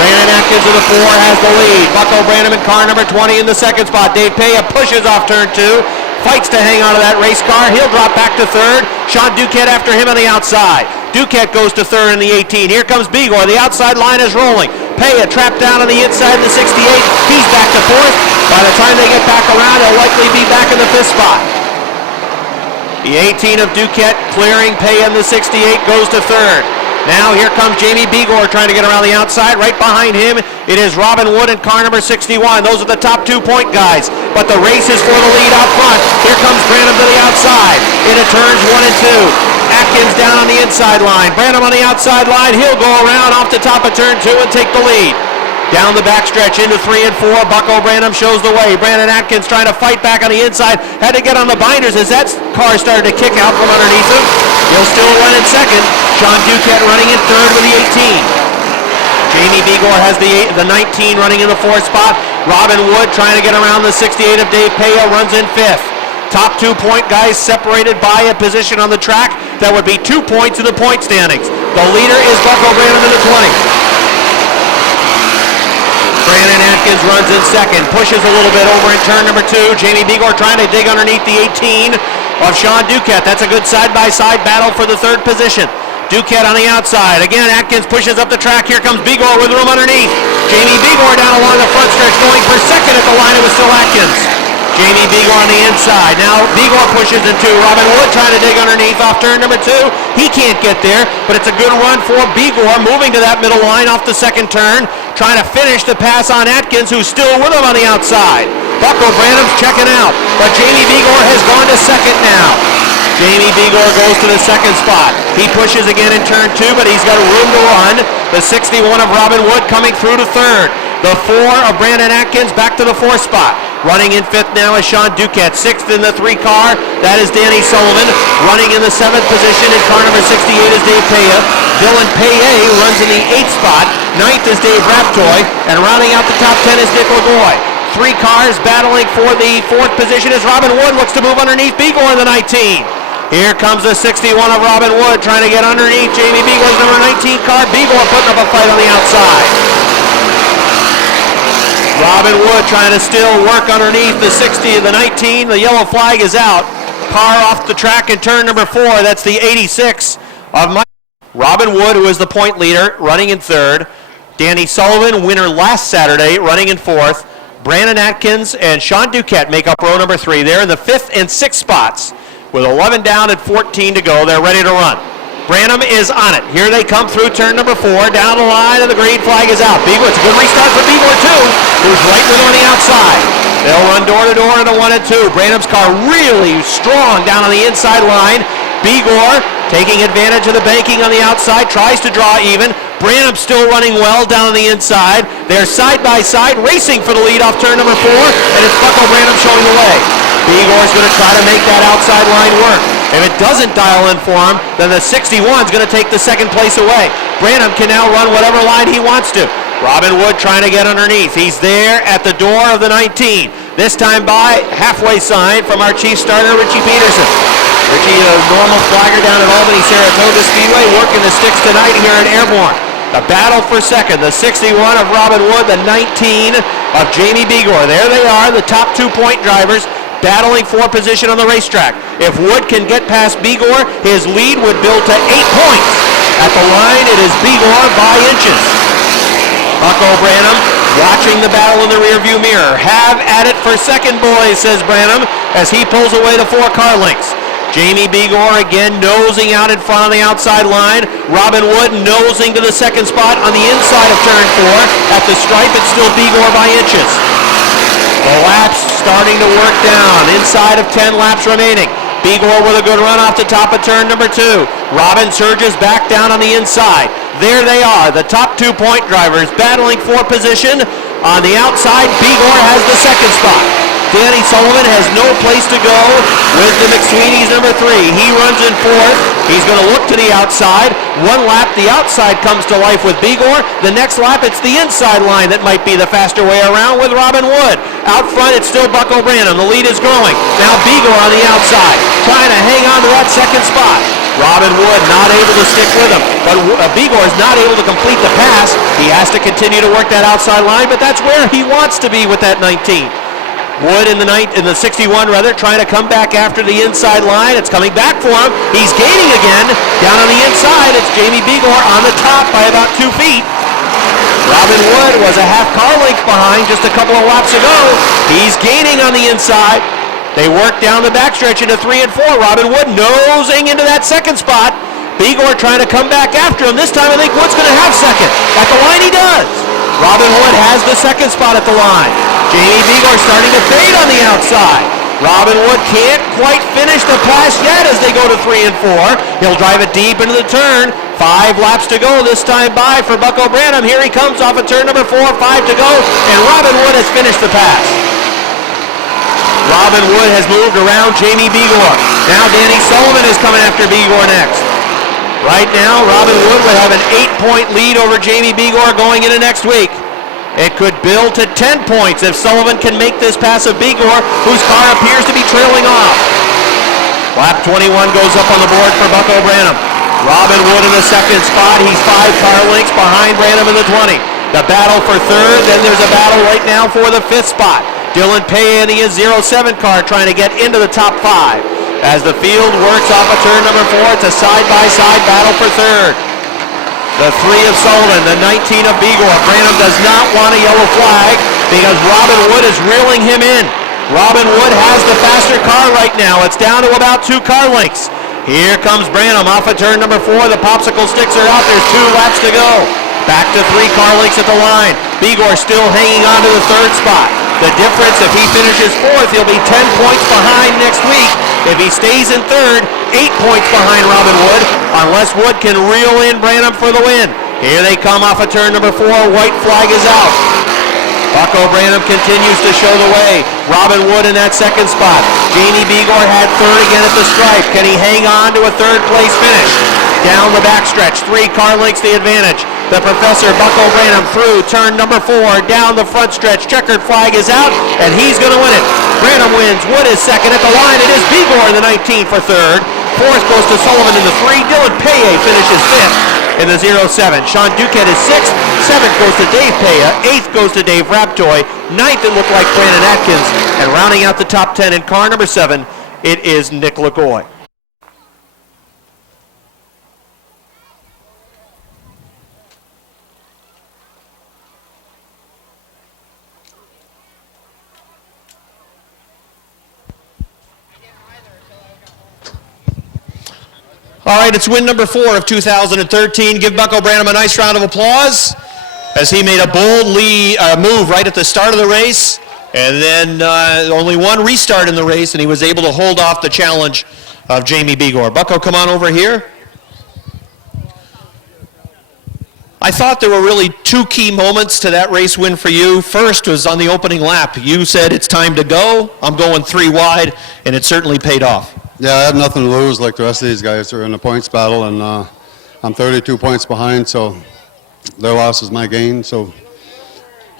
Brandon Atkins in the 4 has the lead. Bucko Branham in car number 20 in the 2nd spot. Dave Peya pushes off turn 2. Fights to hang on to that race car. He'll drop back to 3rd. Sean Duquette after him on the outside. Duquette goes to 3rd in the 18. Here comes Bigor. The outside line is rolling. Peya trapped down on the inside in the 68. He's back to 4th. By the time they get back around, he'll likely be back in the 5th spot. The 18 of Duquette clearing Peya in the 68 goes to 3rd. Now here comes Jamie Bigor trying to get around the outside. Right behind him, it is Robin Wood in car number 61. Those are the top 2-point guys. But the race is for the lead out front. Here comes Branham to the outside into turns 1 and 2. Atkins down on the inside line. Branham on the outside line. He'll go around off the top of turn 2 and take the lead. Down the backstretch into 3 and 4. Bucko Branham shows the way. Brandon Atkins trying to fight back on the inside. Had to get on the binders as that car started to kick out from underneath him. He'll still run in 2nd. Sean Duquette running in 3rd with the 18. Jamie Bigor has the 19 running in the 4th spot. Robin Wood trying to get around the 68 of Dave Peya runs in 5th. Top 2-point guys separated by a position on the track. That would be 2 points in the point standings. The leader is Bucko Branham in the 20. Brandon Atkins runs in 2nd, pushes a little bit over in turn number 2. Jamie Bigor trying to dig underneath the 18 of Sean Duquette. That's a good side-by-side battle for the 3rd position. Duquette on the outside. Again, Atkins pushes up the track. Here comes Bigor with room underneath. Jamie Bigor down along the front stretch going for 2nd at the line. It was still Atkins. Jamie Bigor on the inside. Now Bigor pushes into Robin Wood trying to dig underneath off turn number 2. He can't get there, but it's a good run for Bigor moving to that middle line off the 2nd turn. Trying to finish the pass on Atkins, who's still with him on the outside. Bucko Branham's checking out, but Jamie Bigor has gone to 2nd now. Jamie Bigor goes to the 2nd spot. He pushes again in turn 2, but he's got room to run. The 61 of Robin Wood coming through to 3rd. The 4 of Brandon Atkins back to the 4th spot. Running in 5th now is Sean Duquette. 6th in the 3 car, that is Danny Sullivan. Running in the 7th position in car number 68 is Dave Peya. Dylan Peya runs in the 8th spot. 9th is Dave Raptoy. And rounding out the top 10 is Nick Lagoy. 3 cars battling for the 4th position as Robin Wood looks to move underneath Bigor in the 19. Here comes the 61 of Robin Wood trying to get underneath Jamie Bigor's number 19 car. Bigor putting up a fight on the outside. Robin Wood trying to still work underneath the 60 of the 19. The yellow flag is out. Car off the track in turn number 4. That's the 86 of Mike. Robin Wood, who is the point leader, running in 3rd. Danny Sullivan, winner last Saturday, running in 4th. Brandon Atkins and Sean Duquette make up row number 3. They're in the 5th and 6th spots. With 11 down and 14 to go, they're ready to run. Branham is on it. Here they come through turn number 4. Down the line, and the green flag is out. Bigor, it's a good restart for Bigor, too, who's right with him on the outside. They'll run door to door in a 1 and 2. Branham's car really strong down on the inside line. Bigor taking advantage of the banking on the outside, tries to draw even. Branham still running well down on the inside. They're side by side, racing for the lead off turn number 4, and it's Bucko Branham showing the way. Bigor's going to try to make that outside line work. If it doesn't dial in for him, then the 61's going to take the second place away. Branham can now run whatever line he wants to. Robin Wood trying to get underneath. He's there at the door of the 19. This time by halfway sign from our chief starter, Richie Peterson. Richie, a normal flagger down at Albany Saratoga Speedway, working the sticks tonight here at Airborne. The battle for second, the 61 of Robin Wood, the 19 of Jamie Bigor. There they are, the top 2-point drivers, battling for position on the racetrack. If Wood can get past Bigor, his lead would build to 8 points. At the line, it is Bigor by inches. Bucko Branham watching the battle in the rearview mirror. Have at it for second, boys, says Branham, as he pulls away the 4 car lengths. Jamie Bigor again nosing out in front on the outside line. Robin Wood nosing to the second spot on the inside of turn 4. At the stripe, it's still Bigor by inches. The laps starting to work down. Inside of 10 laps remaining. Bigor with a good run off the top of turn number 2. Robin surges back down on the inside. There they are, the top 2-point drivers battling for position. On the outside, Bigor has the second spot. Danny Sullivan has no place to go with the McSweeney's number 3. He runs in 4th. He's going to look to the outside. 1 lap, the outside comes to life with Bigor. The next lap, it's the inside line that might be the faster way around with Robin Wood. Out front, it's still Bucko Branham. The lead is growing. Now Bigor on the outside, trying to hang on to that second spot. Robin Wood not able to stick with him, but Bigor is not able to complete the pass. He has to continue to work that outside line, but that's where he wants to be with that 19. Wood in the 61 rather, trying to come back after the inside line. It's coming back for him. He's gaining again. Down on the inside, it's Jamie Bigor on the top by about 2 feet. Robin Wood was a half car length behind just a couple of laps ago. He's gaining on the inside. They work down the backstretch into 3 and 4. Robin Wood nosing into that second spot. Bigor trying to come back after him. This time I think Wood's going to have second. At the line he does. Robin Wood has the second spot at the line. Jamie Bigor starting to fade on the outside. Robin Wood can't quite finish the pass yet as they go to 3 and 4. He'll drive it deep into the turn. 5 laps to go this time by for Bucko Branham. Here he comes off of turn number 4, 5 to go, and Robin Wood has finished the pass. Robin Wood has moved around Jamie Bigor. Now Danny Sullivan is coming after Bigor next. Right now, Robin Wood will have an 8-point lead over Jamie Bigor going into next week. It could build to 10 points if Sullivan can make this pass of Bigor, whose car appears to be trailing off. Lap 21 goes up on the board for Bucko Branham. Robin Wood in the second spot. He's 5 car lengths behind Branham in the 20. The battle for third, then there's a battle right now for the 5th spot. Dylan Paye in his 07 car trying to get into the top 5. As the field works off of turn number 4, it's a side-by-side battle for third. The 3 of Sullivan, the 19 of Bigor. Branham does not want a yellow flag because Robin Wood is reeling him in. Robin Wood has the faster car right now. It's down to about 2 car lengths. Here comes Branham off of turn number 4. The popsicle sticks are out. There's 2 laps to go. Back to 3 car lengths at the line. Bigor still hanging on to the 3rd spot. The difference, if he finishes 4th, he'll be 10 points behind next week. If he stays in 3rd, 8 points behind Robin Wood, unless Wood can reel in Branham for the win. Here they come off of turn number 4. White flag is out. Bucko Branham continues to show the way. Robin Wood in that second spot. Jamie Bigor had 3rd again at the stripe. Can he hang on to a 3rd place finish? Down the backstretch, 3 car lengths the advantage. The Professor Bucko Branham through turn number 4, down the front stretch. Checkered flag is out, and he's going to win it. Branham wins. Wood is second at the line. It is Bigor in the 19 for 3rd. 4th goes to Sullivan in the 3. Dylan Paye finishes 5th in the 07. Sean Duquette is 6th. 7th goes to Dave Paye. 8th goes to Dave Raptoy. 9th it looked like Brandon Atkins. And rounding out the top 10 in car number 7, it is Nick LaGoy. All right, it's win number 4 of 2013. Give Bucko Branham a nice round of applause as he made a bold move right at the start of the race. And then only one restart in the race, and he was able to hold off the challenge of Jamie Begor. Bucko, come on over here. I thought there were really two key moments to that race win for you. First was on the opening lap. You said it's time to go. I'm going 3 wide, and it certainly paid off. Yeah, I have nothing to lose like the rest of these guys are in a points battle, and I'm 32 points behind, so their loss is my gain. So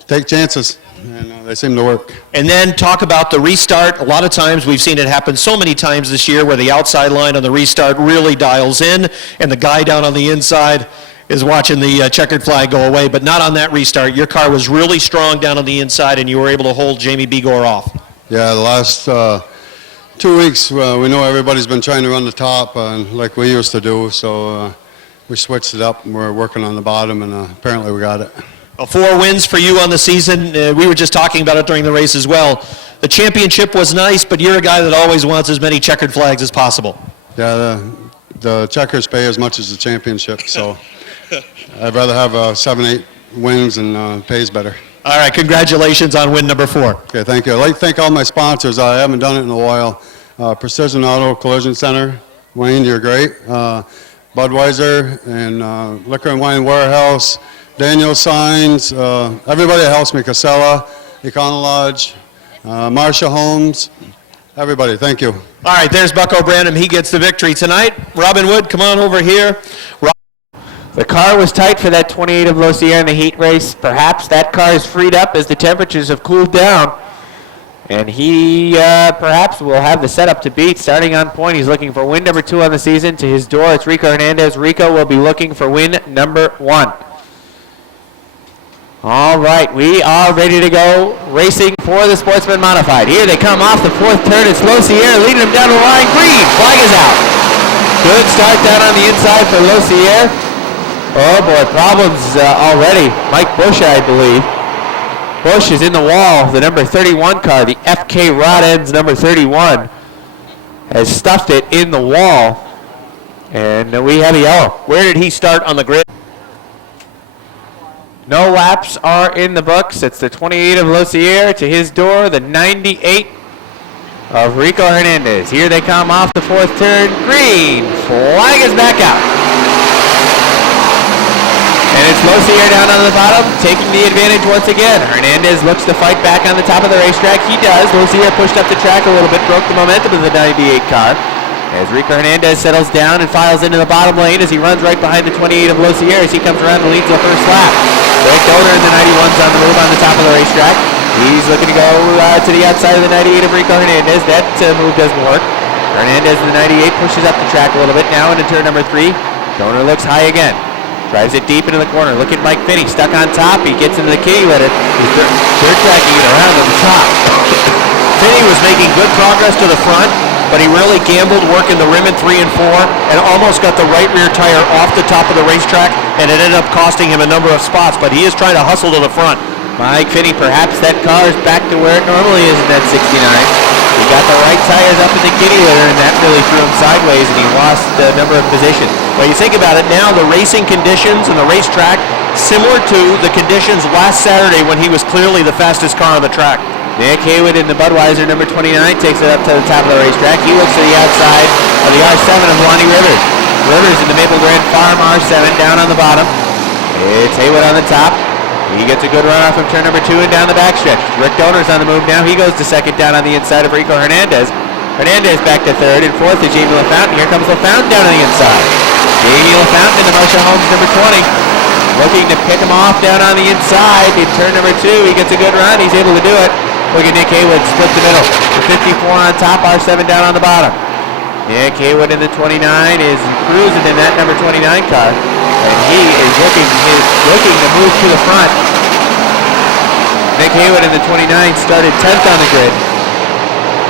take chances, and they seem to work. And then talk about the restart. A lot of times we've seen it happen so many times this year where the outside line on the restart really dials in, and the guy down on the inside is watching the checkered flag go away, but not on that restart. Your car was really strong down on the inside, and you were able to hold Jamie Begor off. Yeah, the last 2 weeks, we know everybody's been trying to run the top like we used to do, so we switched it up, and we're working on the bottom, and apparently we got it. 4 wins for you on the season. We were just talking about it during the race as well. The championship was nice, but you're a guy that always wants as many checkered flags as possible. Yeah, the checkers pay as much as the championship, so I'd rather have 7, 8 wins and pays better. All right, congratulations on win number 4. Okay, thank you. I'd like to thank all my sponsors. I haven't done it in a while. Precision Auto Collision Center, Wayne, you're great. Budweiser and Liquor and Wine Warehouse, Daniel Signs, everybody that helps me, Casella, Econolodge, Marcia Homes, everybody, thank you. All right, there's Bucko Branham. He gets the victory tonight. Robin Wood, come on over here. The car was tight for that 28 of Los Sierra in the heat race. Perhaps that car is freed up as the temperatures have cooled down. And he perhaps will have the setup to beat. Starting on point, he's looking for win number 2 on the season. To his door, it's Rico Hernandez. Rico will be looking for win number 1. All right, we are ready to go racing for the Sportsman Modified. Here they come off the 4th turn. It's Los Sierra leading them down the line. Green, flag is out. Good start down on the inside for Los Sierra. Oh boy, problems already. Mike Bush, I believe. Bush is in the wall. The number 31 car, the FK Rod Ends number 31, has stuffed it in the wall. And we have a yellow. Where did he start on the grid? No laps are in the books. It's the 28 of Los Sierra. To his door, the 98 of Rico Hernandez. Here they come off the 4th turn. Green, flag is back out. And it's Los Sierra down on the bottom, taking the advantage once again. Hernandez looks to fight back on the top of the racetrack. He does. Los Sierra pushed up the track a little bit, broke the momentum of the 98 car. As Rico Hernandez settles down and files into the bottom lane as he runs right behind the 28 of Los Sierra as he comes around and leads the first lap. Rick Doder in the 91's on the move on the top of the racetrack. He's looking to go to the outside of the 98 of Rico Hernandez. That move doesn't work. Hernandez in the 98 pushes up the track a little bit now into turn number 3. Doder looks high again. Drives it deep into the corner. Look at Mike Finney stuck on top. He gets into the kitty litter. He's dirt tracking it around on the top. Finney was making good progress to the front, but he really gambled working the rim in 3 and 4 and almost got the right rear tire off the top of the racetrack, and it ended up costing him a number of spots, but he is trying to hustle to the front. Mike Finney, perhaps that car is back to where it normally is in that 69. He got the right tires up in the kitty litter, and that really threw him sideways, and he lost a number of positions. Well, you think about it now, the racing conditions and the racetrack, similar to the conditions last Saturday when he was clearly the fastest car on the track. Nick Haywood in the Budweiser, number 29, takes it up to the top of the racetrack. He looks to the outside of the R7 of Lonnie Rivers. Rivers in the Maple Grand Farm R7 down on the bottom. It's Haywood on the top. He gets a good run off from turn number 2 and down the backstretch. Rick Doner's on the move now. He goes to second down on the inside of Rico Hernandez. Hernandez back to 3rd, and 4th is Jamie LaFountain. Here comes LaFountain down on the inside. Jamie LaFountain in the Marcia Holmes number 20. Looking to pick him off down on the inside. In turn number 2, he gets a good run. He's able to do it. Look at Nick Haywood split the middle. The 54 on top, R7 down on the bottom. Nick Haywood in the 29 is cruising in that number 29 car. And he is looking to move to the front. Nick Haywood in the 29 started 10th on the grid.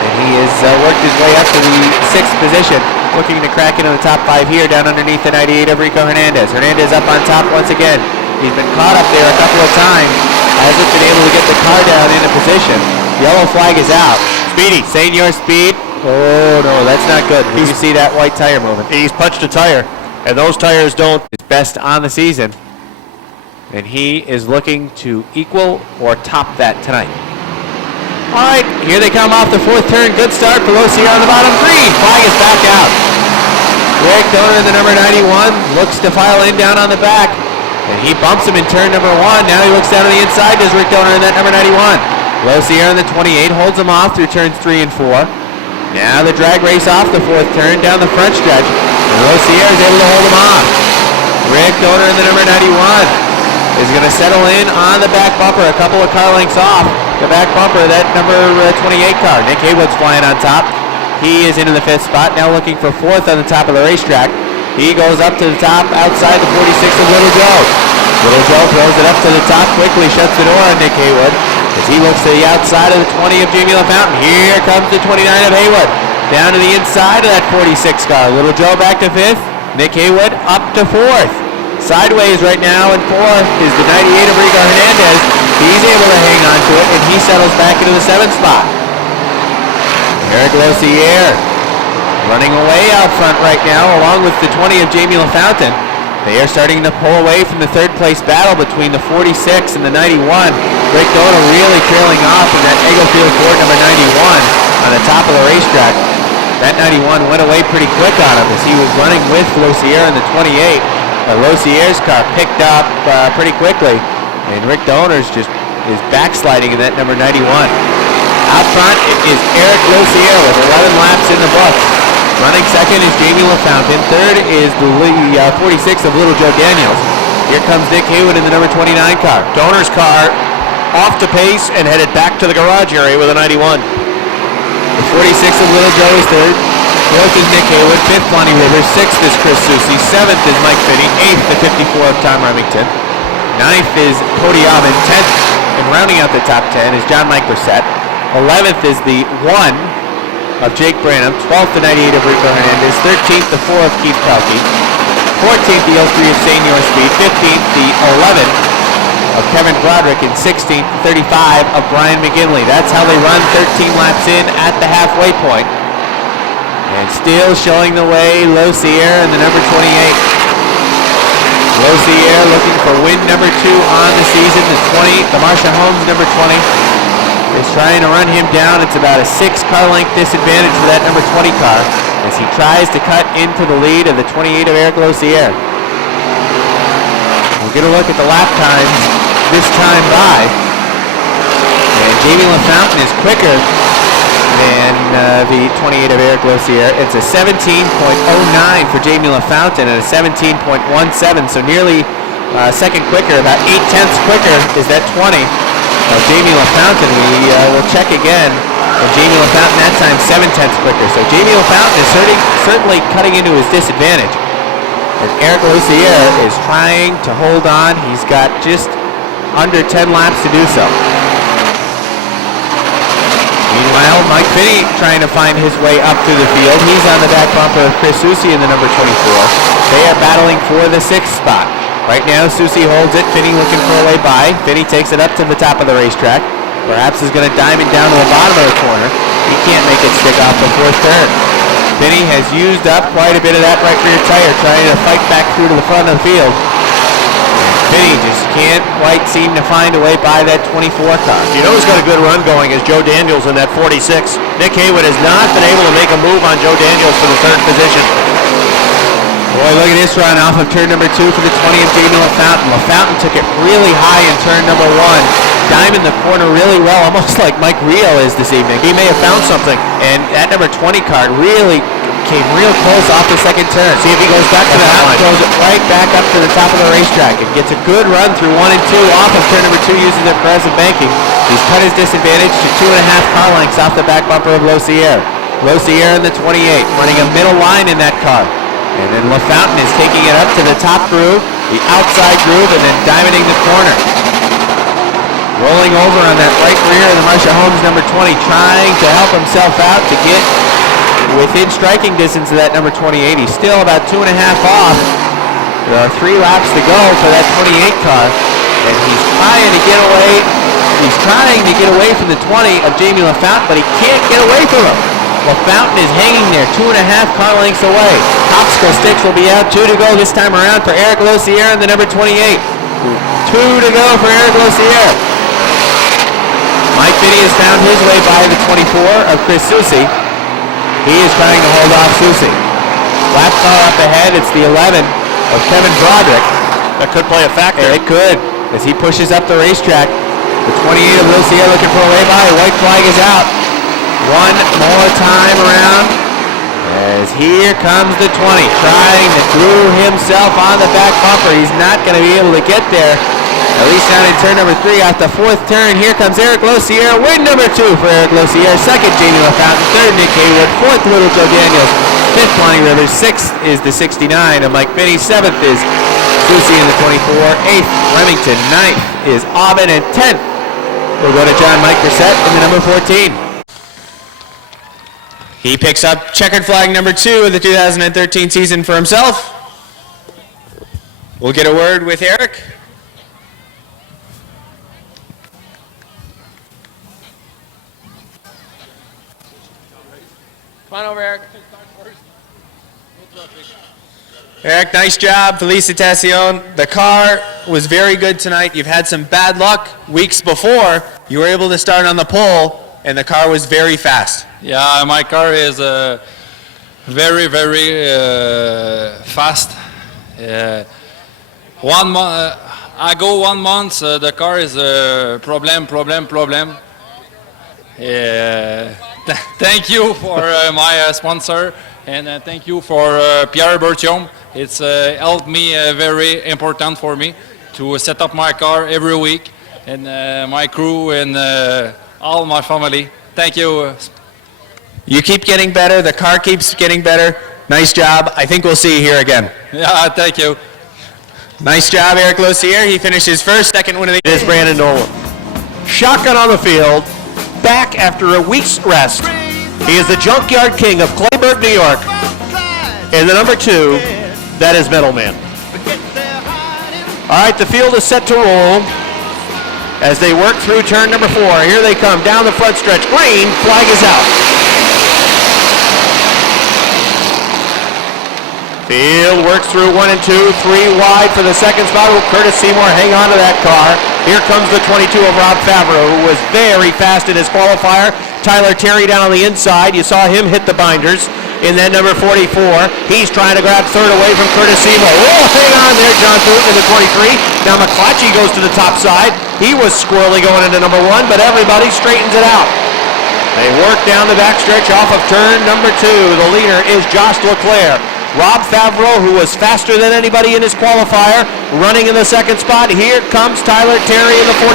And he has worked his way up to the 6th position, looking to crack into the top 5 here, down underneath the 98 of Rico Hernandez. Hernandez up on top once again. He's been caught up there a couple of times. Hasn't been able to get the car down into position. Yellow flag is out. Speedy. Senior Speed. Oh no, that's not good. Did you see that white tire moving? He's punched a tire, and those tires don't. It's best on the season. And he is looking to equal or top that tonight. All right, here they come off the fourth turn. Good start for Losier on the bottom. Green. Flag is back out. Rick Donor in the number 91 looks to file in down on the back. And he bumps him in turn number 1. Now he looks down to the inside. Does Rick Donor in that number 91. Losier in the 28 holds him off through turns 3 and 4. Now the drag race off the fourth turn down the front stretch. And Losier is able to hold him off. Rick Donor in the number 91 is going to settle in on the back bumper, a couple of car lengths off the back bumper, that number 28 car. Nick Haywood's flying on top. He is into the 5th spot, now looking for 4th on the top of the racetrack. He goes up to the top outside the 46 of Little Joe. Little Joe throws it up to the top quickly, shuts the door on Nick Haywood as he looks to the outside of the 20 of Jamie LaFountain. Here comes the 29 of Haywood. Down to the inside of that 46 car. Little Joe back to 5th. Nick Haywood up to 4th. Sideways right now in 4th is the 98 of Rigo Hernandez. He's able to hang on to it, and he settles back into the 7th spot. Eric Losier running away out front right now, along with the 20 of Jamie LaFountain. They are starting to pull away from the 3rd place battle between the 46 and the 91. Rick Donor really trailing off in that Eaglefield Ford number 91 on the top of the racetrack. That 91 went away pretty quick on him as he was running with Losier in the 28. Losier's car picked up pretty quickly, and Rick Donor's just is backsliding in that number 91. Out front it is Eric Losier with 11 laps in the book. Running second is Jamie LaFountain. Third is the 46 of Little Joe Daniels. Here comes Nick Haywood in the number 29 car. Donor's car off to pace and headed back to the garage area with a 91. The 46 of Little Joe is third. 4th is Nick Haywood. 5th, Lonnie Rivers. 6th is Chris Susi. 7th is Mike Finney. 8th, the 54 of Tom Remington. 9th is Cody Alvin. 10th, and rounding out the top 10 is John Mike Brissett. 11th is the 1 of Jake Branham. 12th, the 98 of Rico Hernandez. 13th, the 4 of Keith Pelkey. 14th, the 03 of Senior Speed. 15th, the 11 of Kevin Broderick. And 16th, 35 of Brian McGinley. That's how they run 13 laps in at the halfway point. And still showing the way, Losier in the number 28. Losier looking for win number 2 on the season. The Marsha Holmes number 20 is trying to run him down. It's about a 6-car length disadvantage for that number 20 car as he tries to cut into the lead of the 28 of Eric Losier. We'll get a look at the lap times this time by. And Jamie LaFountain is quicker than the 28 of Eric Losier. It's a 17.09 for Jamie LaFountain and a 17.17, so nearly a second quicker, about 0.8 quicker is that 20 of Jamie LaFountain. We will check again, and Jamie LaFountain that time 0.7 quicker. So Jamie LaFountain is certainly cutting into his disadvantage. And Eric Losier is trying to hold on. He's got just under 10 laps to do so. Meanwhile, Mike Finney trying to find his way up through the field. He's on the back bumper of Chris Susi in the number 24. They are battling for the 6th spot. Right now, Susi holds it. Finney looking for a way by. Finney takes it up to the top of the racetrack. Perhaps is going to diamond down to the bottom of the corner. He can't make it stick off the 4th turn. Finney has used up quite a bit of that right rear tire trying to fight back through to the front of the field. Finney just can't quite seem to find a way by that 24 car. You know who's got a good run going is Joe Daniels in that 46. Nick Haywood has not been able to make a move on Joe Daniels for the 3rd position. Boy, look at this run off of turn number 2 for the 20 of Jamie LaFountain. LaFountain took it really high in turn number 1. Diamond the corner really well, almost like Mike Rio is this evening. He may have found something. And that number 20 card really came real close off the 2nd turn. See if he goes back to that line. Throws it right back up to the top of the racetrack and gets a good run through 1 and 2 off of turn number 2 using the progressive banking. He's cut his disadvantage to 2.5 car lengths off the back bumper of Losier. Losier in the 28, running a middle line in that car. And then LaFountain is taking it up to the top groove, the outside groove, and then diamonding the corner. Rolling over on that right rear of the Marsha Holmes number 20, trying to help himself out to get within striking distance of that number 28. He's still about 2.5 off. There are 3 laps to go for that 28 car, and he's trying to get away. He's trying to get away from the 20 of Jamie LaFountain, but he can't get away from him. LaFountain is hanging there 2.5 car lengths away. Popsicle sticks will be out. 2 to go this time around for Eric Losier and the number 28. 2 to go for Eric Losier. Mike Finney has found his way by the 24 of Chris Susi. He is trying to hold off Susi. Lap car up ahead, it's the 11 of Kevin Broderick. That could play a factor. It could, as he pushes up the racetrack. The 28 of Lucier looking for a lay-by. White flag is out. One more time around. As here comes the 20, trying to glue himself on the back bumper. He's not going to be able to get there. At least down in turn number 3 off the 4th turn. Here comes Eric Lucier. Win number 2 for Eric Lucier. 2nd, Jamie LaFountain. 3rd, Nick Haywood. 4th, Little Joe Daniels. 5th, Flying Rivers. 6th is the 69 of Mike Finney. 7th is Susie in the 24. 8th, Remington. 9th is Aubin. And 10th will go to John Mike Brissett in the number 14. He picks up checkered flag number 2 of the 2013 season for himself. We'll get a word with Eric. Come on over, Eric. Eric, nice job. Felicitacion. The car was very good tonight. You've had some bad luck weeks before. You were able to start on the pole, and the car was very fast. Yeah, my car is very, very fast. I go 1 month, the car is problem. Thank you for my sponsor, and thank you for Pierre Bertium. It's helped me very important for me to set up my car every week, and my crew and all my family. Thank you. You keep getting better. The car keeps getting better. Nice job. I think we'll see you here again. Yeah, thank you. Nice job, Eric Lucier. He finished his second win of the It is Brandon Nolan. Shotgun on the field, back after a week's rest. He is the Junkyard King of Clayburgh, New York. And the number 2, that is Middleman. All right, the field is set to roll as they work through turn number 4. Here they come down the front stretch. Green, flag is out. Field works through 1 and 2, 3 wide for the second spot. Will Curtis Seymour hang on to that car? Here comes the 22 of Rob Favreau, who was very fast in his qualifier. Tyler Terry down on the inside. You saw him hit the binders. In that number 44, he's trying to grab third away from Curtis Seymour. Oh, hang on there, John Booten in the 23. Now McClatchy goes to the top side. He was squirrely going into number 1, but everybody straightens it out. They work down the backstretch off of turn number 2. The leader is Josh Leclerc. Rob Favreau, who was faster than anybody in his qualifier, running in the second spot. Here comes Tyler Terry in the 44.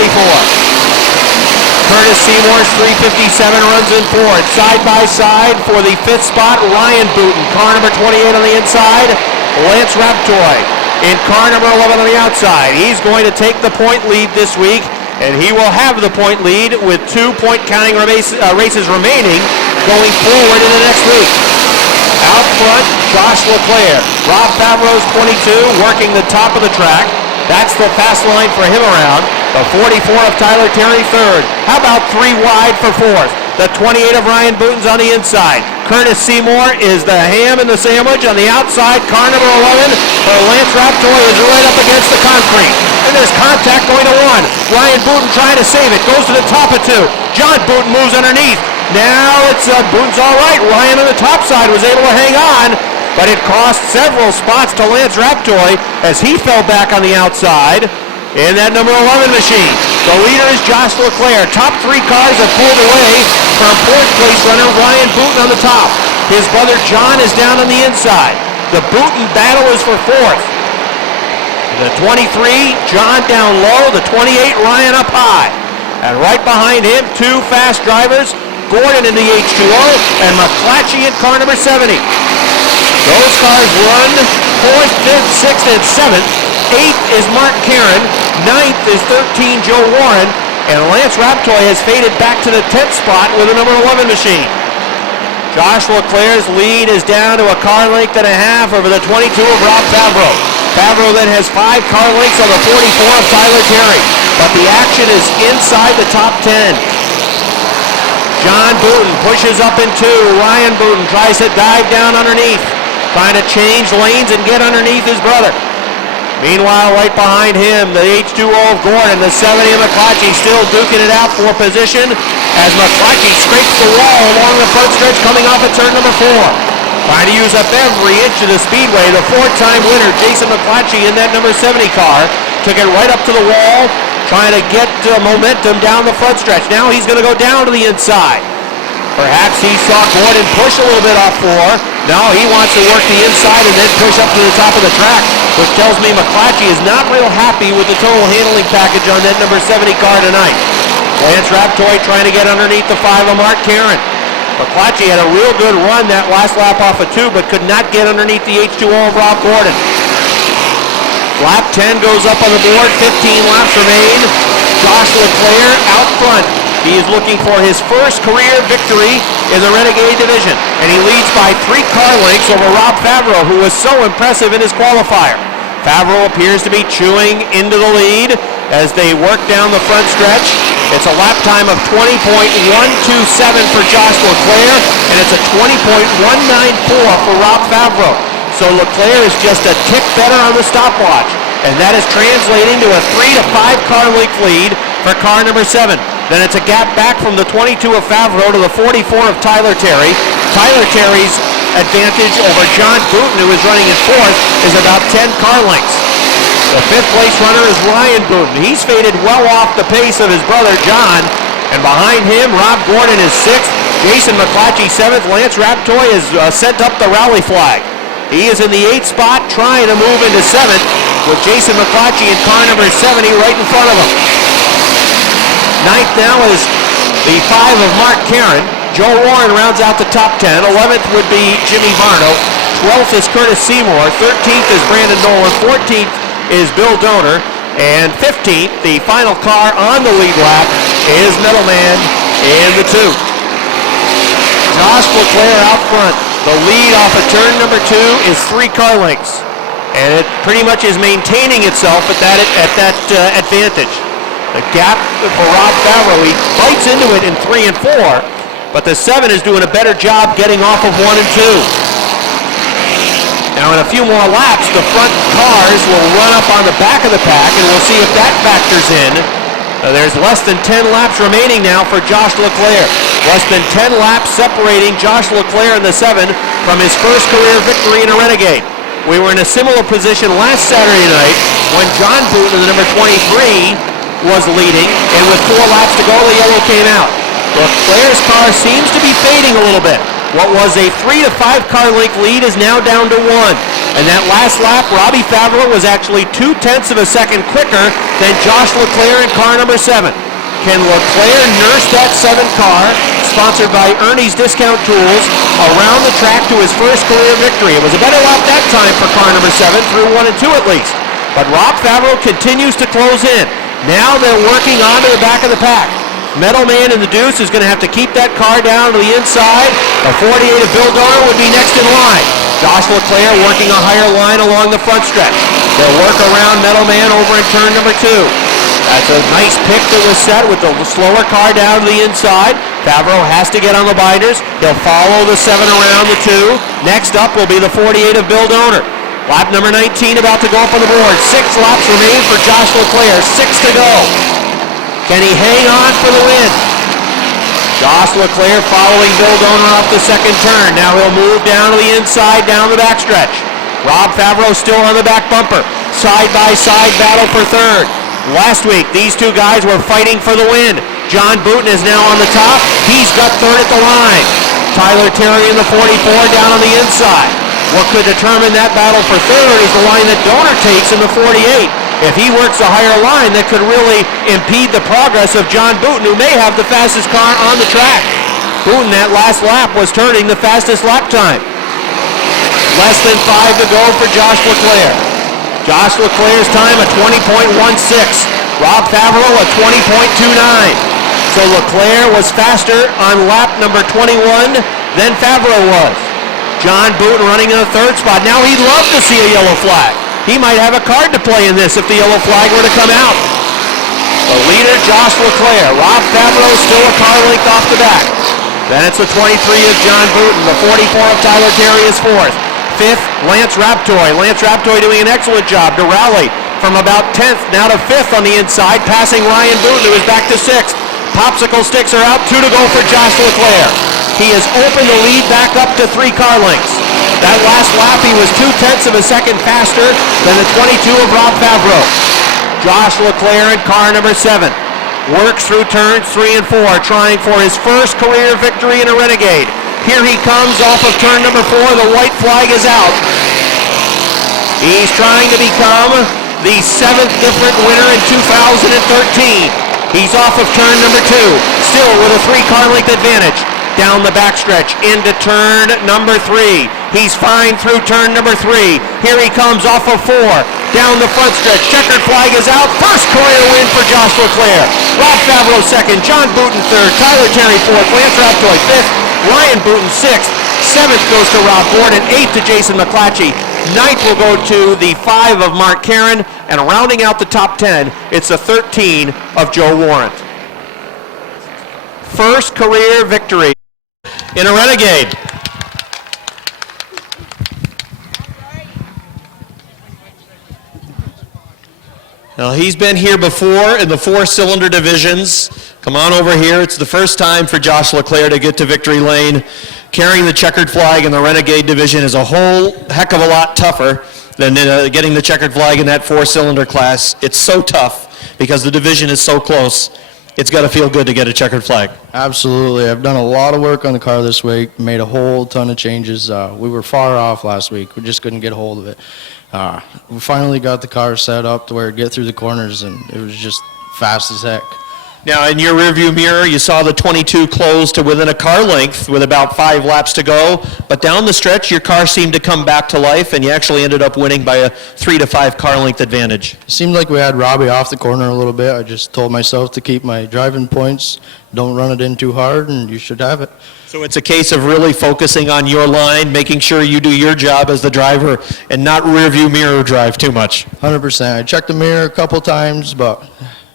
Curtis Seymour's 357 runs in fourth. Side by side for the 5th spot, Ryan Booten. Car number 28 on the inside, Lance Raptoy. In car number 11 on the outside. He's going to take the point lead this week, and he will have the point lead with 2 point counting races remaining going forward in the next week. Out front, Josh Leclerc. Rob Favreau's 22 working the top of the track. That's the fast line for him around. The 44 of Tyler Terry, 3rd. How about 3 wide for 4th? The 28 of Ryan Booten's on the inside. Curtis Seymour is the ham in the sandwich on the outside. Car number 11 for Lance Raptoy is right up against the concrete. And there's contact going to 1. Ryan Booten trying to save it. Goes to the top of 2. John Booten moves underneath. Now it's Booten's all right. Ryan on the top side was able to hang on, but it cost several spots to Lance Raptoy as he fell back on the outside in that number 11 machine. The leader is Josh Leclerc. Top 3 cars have pulled away from 4th place runner Ryan Booten on the top. His brother John is down on the inside. The Booten battle is for 4th. The 23, John down low. The 28, Ryan up high. And right behind him, 2 fast drivers, Gordon in the H2O, and McClatchy in car number 70. Those cars run 4th, 5th, 6th, and 7th. 8th is Mark Karen. 9th is 13 Joe Warren. And Lance Raptoy has faded back to the 10th spot with a number 11 machine. Josh Leclerc's lead is down to a car length and a half over the 22 of Rob Favreau. Favreau then has 5 car lengths on the 44 of Tyler Terry. But the action is inside the top 10. John Booten pushes up in 2. Ryan Booten tries to dive down underneath, trying to change lanes and get underneath his brother. Meanwhile, right behind him, the H2O of Gordon, the 70 of McClatchy still duking it out for position as McClatchy scrapes the wall along the front stretch coming off at turn number 4. Trying to use up every inch of the speedway. The 4-time winner, Jason McClatchy, in that number 70 car, took it right up to the wall, trying to get momentum down the front stretch. Now he's going to go down to the inside. Perhaps he saw Gordon push a little bit off 4. No, he wants to work the inside and then push up to the top of the track, which tells me McClatchy is not real happy with the total handling package on that number 70 car tonight. Lance Raptoy trying to get underneath the 5 of Mark Caron. McClatchy had a real good run that last lap off of 2, but could not get underneath the H2O of Rob Gordon. Lap 10 goes up on the board, 15 laps remain. Josh Leclerc out front. He is looking for his first career victory in the Renegade division, and he leads by 3 car lengths over Rob Favreau, who was so impressive in his qualifier. Favreau appears to be chewing into the lead as they work down the front stretch. It's a lap time of 20.127 for Josh Leclerc, and it's a 20.194 for Rob Favreau. So Leclerc is just a tick better on the stopwatch, and that is translating to a 3 to 5 car length lead for car number 7. Then it's a gap back from the 22 of Favreau to the 44 of Tyler Terry. Tyler Terry's advantage over John Booten, who is running in 4th, is about 10 car lengths. The 5th place runner is Ryan Booten. He's faded well off the pace of his brother John, and behind him, Rob Gordon is 6th, Jason McClatchy 7th, Lance Raptoy has sent up the rally flag. He is in the 8th spot, trying to move into 7th, with Jason McClatchy in car number 70 right in front of him. 9th now is the 5 of Mark Caron. Joe Warren rounds out the top 10. 11th would be Jimmy Varno. 12th is Curtis Seymour. 13th is Brandon Nolan. 14th is Bill Donor. And 15th, the final car on the lead lap, is Middleman in the 2. Josh Leclerc out front. The lead off of turn number 2 is 3 car lengths. And it pretty much is maintaining itself at that advantage. The gap for Rob Favreau, he bites into it in 3 and 4, but the 7 is doing a better job getting off of 1 and 2. Now in a few more laps, the front cars will run up on the back of the pack, and we'll see if that factors in. There's less than 10 laps remaining now for Josh Leclerc. Less than 10 laps separating Josh Leclerc in the 7 from his first career victory in a Renegade. We were in a similar position last Saturday night when John Booten, the number 23, was leading, and with 4 laps to go, the yellow came out. Leclerc's car seems to be fading a little bit. What was a 3 to 5 car length lead is now down to 1. And that last lap, Robbie Favreau was actually 0.2 of a second quicker than Josh Leclerc in car number 7. Can Leclerc nurse that 7 car, sponsored by Ernie's Discount Tools, around the track to his first career victory? It was a better lap that time for car number 7, through 1 and 2 at least. But Rob Favreau continues to close in. Now they're working onto the back of the pack. Metal Man in the deuce is going to have to keep that car down to the inside. A 48 of Bill Donor would be next in line. Josh Leclerc working a higher line along the front stretch. They'll work around Metal Man over in turn number 2. That's a nice pick that was set with the slower car down to the inside. Favreau has to get on the binders. He'll follow the 7 around the 2. Next up will be the 48 of Bill Donor. Lap number 19 about to go up on the board. 6 laps remain for Josh Leclerc. 6 to go. Can he hang on for the win? Josh Leclerc following Bill Donor off the second turn. Now he'll move down to the inside, down the backstretch. Rob Favreau still on the back bumper. Side-by-side battle for third. Last week, these 2 guys were fighting for the win. John Booten is now on the top. He's got third at the line. Tyler Terry in the 44 down on the inside. What could determine that battle for third is the line that Donor takes in the 48. If he works a higher line, that could really impede the progress of John Booten, who may have the fastest car on the track. Booten, that last lap, was turning the fastest lap time. Less than 5 to go for Josh Leclerc. Josh Leclerc's time a 20.16. Rob Favreau a 20.29. So Leclerc was faster on lap number 21 than Favreau was. John Booten running in the 3rd spot. Now he'd love to see a yellow flag. He might have a card to play in this if the yellow flag were to come out. The leader, Josh Leclerc. Rob Favreau still a car length off the back. Then it's the 23 of John Booten. The 44 of Tyler Terry is 4th. Fifth, Lance Raptoy. Lance Raptoy doing an excellent job to rally from about 10th now to 5th on the inside, passing Ryan Boone, who is back to 6th. Popsicle sticks are out, 2 to go for Josh Leclerc. He has opened the lead back up to 3 car lengths. That last lap, he was 0.2 of a second faster than the 22 of Rob Favreau. Josh Leclerc in car number 7 works through turns 3 and 4, trying for his first career victory in a Renegade. Here he comes off of turn number 4. The white flag is out. He's trying to become the 7th different winner in 2013. He's off of turn number 2, still with a 3-car length advantage. Down the backstretch into turn number 3. He's fine through turn number 3. Here he comes off of 4. Down the front stretch. Checkered flag is out. First career win for Josh Leclerc. Rob Favreau 2nd. John Booten 3rd. Tyler Terry 4th. Lance Raptoy 5th. Ryan Booten 6th. 7th goes to Rob Borden. 8th to Jason McClatchy. 9th will go to the 5 of Mark Caron. And rounding out the top 10, it's the 13 of Joe Warrant. First career victory in a Renegade. Now, he's been here before in the 4-cylinder divisions. Come on over here. It's the first time for Josh Leclerc to get to victory lane. Carrying the checkered flag in the Renegade division is a whole heck of a lot tougher than getting the checkered flag in that 4-cylinder class. It's so tough because the division is so close. It's got to feel good to get a checkered flag. Absolutely. I've done a lot of work on the car this week, made a whole ton of changes. We were far off last week. We just couldn't get a hold of it. We finally got the car set up to where it get through the corners, and it was just fast as heck. Now, in your rearview mirror, you saw the 22 close to within a car length with about 5 laps to go. But down the stretch, your car seemed to come back to life, and you actually ended up winning by a 3 to 5 car length advantage. It seemed like we had Robbie off the corner a little bit. I just told myself to keep my driving points, don't run it in too hard, and you should have it. So it's a case of really focusing on your line, making sure you do your job as the driver, and not rearview mirror drive too much. 100%. I checked the mirror a couple times, but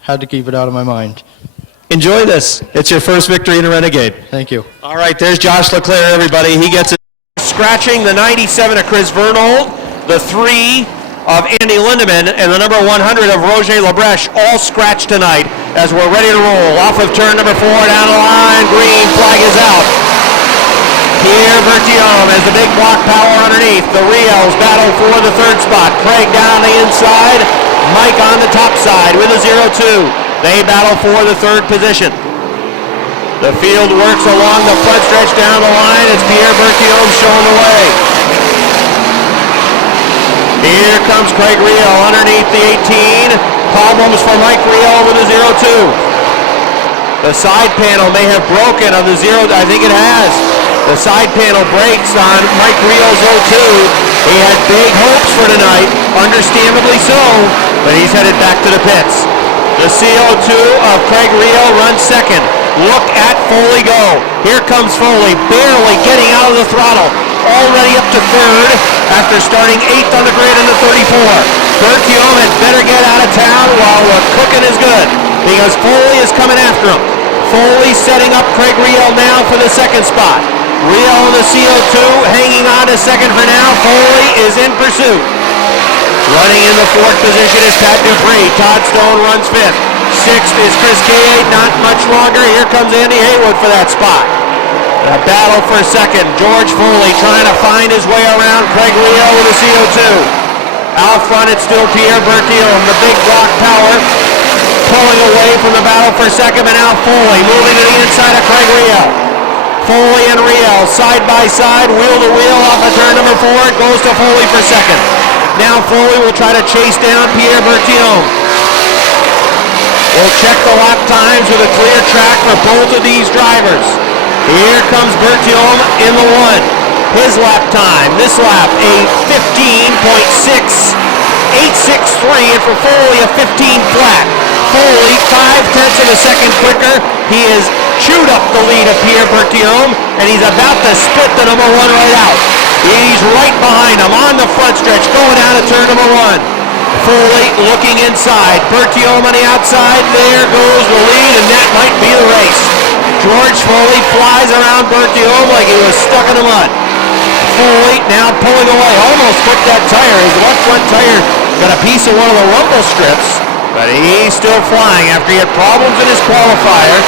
had to keep it out of my mind. Enjoy this. It's your first victory in a Renegade. Thank you. All right, there's Josh Leclerc, everybody. He gets it. Scratching the 97 of Chris Vernold, the 3 of Andy Lindemann, and the number 100 of Roger Labreche, all scratched tonight as we're ready to roll. Off of turn number 4, down the line, green flag is out. Pierre Berthiaume has the big block power underneath. The Rios battle for the 3rd spot. Craig down the inside, Mike on the top side with a 0-2. They battle for the 3rd position. The field works along the front stretch down the line as Pierre Berthiaume showing the way. Here comes Craig Rio underneath the 18. Problems for Mike Rio with a 0-2. The side panel may have broken on the 0. I think it has. The side panel breaks on Mike Rio's 0-2. He had big hopes for tonight, understandably so, but he's headed back to the pits. The CO2 of Craig Rio runs 2nd. Look at Foley go. Here comes Foley, barely getting out of the throttle. Already up to 3rd after starting 8th on the grid in the 34. Berthiaume had better get out of town while the cooking is good because Foley is coming after him. Foley setting up Craig Rio now for the 2nd spot. Rio in the CO2 hanging on to 2nd for now. Foley is in pursuit. Running in the 4th position is Pat Dupree. Todd Stone runs 5th. 6th is Chris K8, not much longer. Here comes Andy Haywood for that spot. A battle for 2nd. George Foley trying to find his way around Craig Rio with a CO2. Out front, it's still Pierre Berthiaume, the big block power, pulling away from the battle for 2nd, but now Foley moving to the inside of Craig Rio. Foley and Rio side by side, wheel to wheel off of turn number 4. It goes to Foley for 2nd. Now Foley will try to chase down Pierre Berthiaume. We'll check the lap times with a clear track for both of these drivers. Here comes Berthiaume in the 1. His lap time, this lap, a 15.6863, and for Foley, a 15 flat. Foley, 0.5 of a second quicker. He has chewed up the lead of Pierre Berthiaume, and he's about to spit the number 1 right out. He's right behind him on the front stretch, going down to turn number 1. Foley looking inside. Berthiaume on the outside. There goes the lead, and that might be the race. George Foley flies around Berthiaume like he was stuck in the mud. Foley now pulling away, almost flipped that tire. His left front tire got a piece of one of the rumble strips, but he's still flying after he had problems in his qualifier.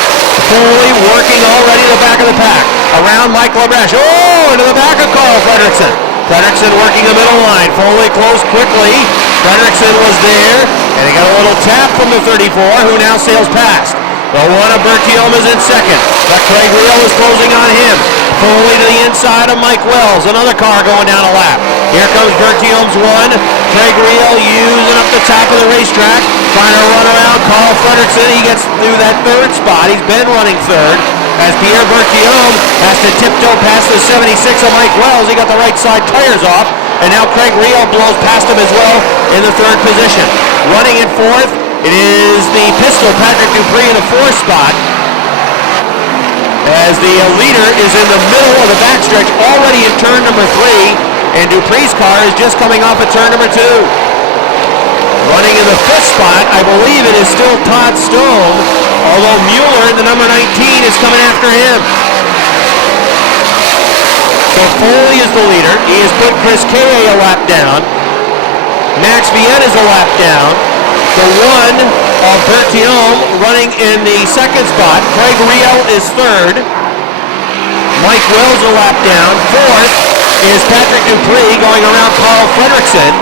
Foley working already in the back of the pack. Around Mike LaBreche. Oh, into the back of Carl Fredrickson. Fredrickson working the middle line. Foley closed quickly. Fredrickson was there, and he got a little tap from the 34, who now sails past. The one of Bertium is in second, but Craig Reel is closing on him. Foley to the inside of Mike Wells. Another car going down a lap. Here comes Bertium's one. Craig Reel using up the top of the racetrack, trying to run around Carl Fredrickson. He gets through that third spot. He's been running third, as Pierre Bertium has to tiptoe past the 76 of Mike Wells. He got the right side tires off, and now Craig Reel blows past him as well in the third position. Running in fourth, it is the pistol Patrick Dupree in the fourth spot, as the leader is in the middle of the backstretch already in turn number 3, and Dupree's car is just coming off of turn number 2. Running in the fifth spot, I believe it is still Todd Stone, although Mueller, the number 19, is coming after him. So Foley is the leader. He has put Chris K.A. a lap down. Max Viette is a lap down. The one of Bertium running in the second spot. Craig Reel is third. Mike Wells a lap down. Fourth is Patrick Dupree going around Carl Fredrickson,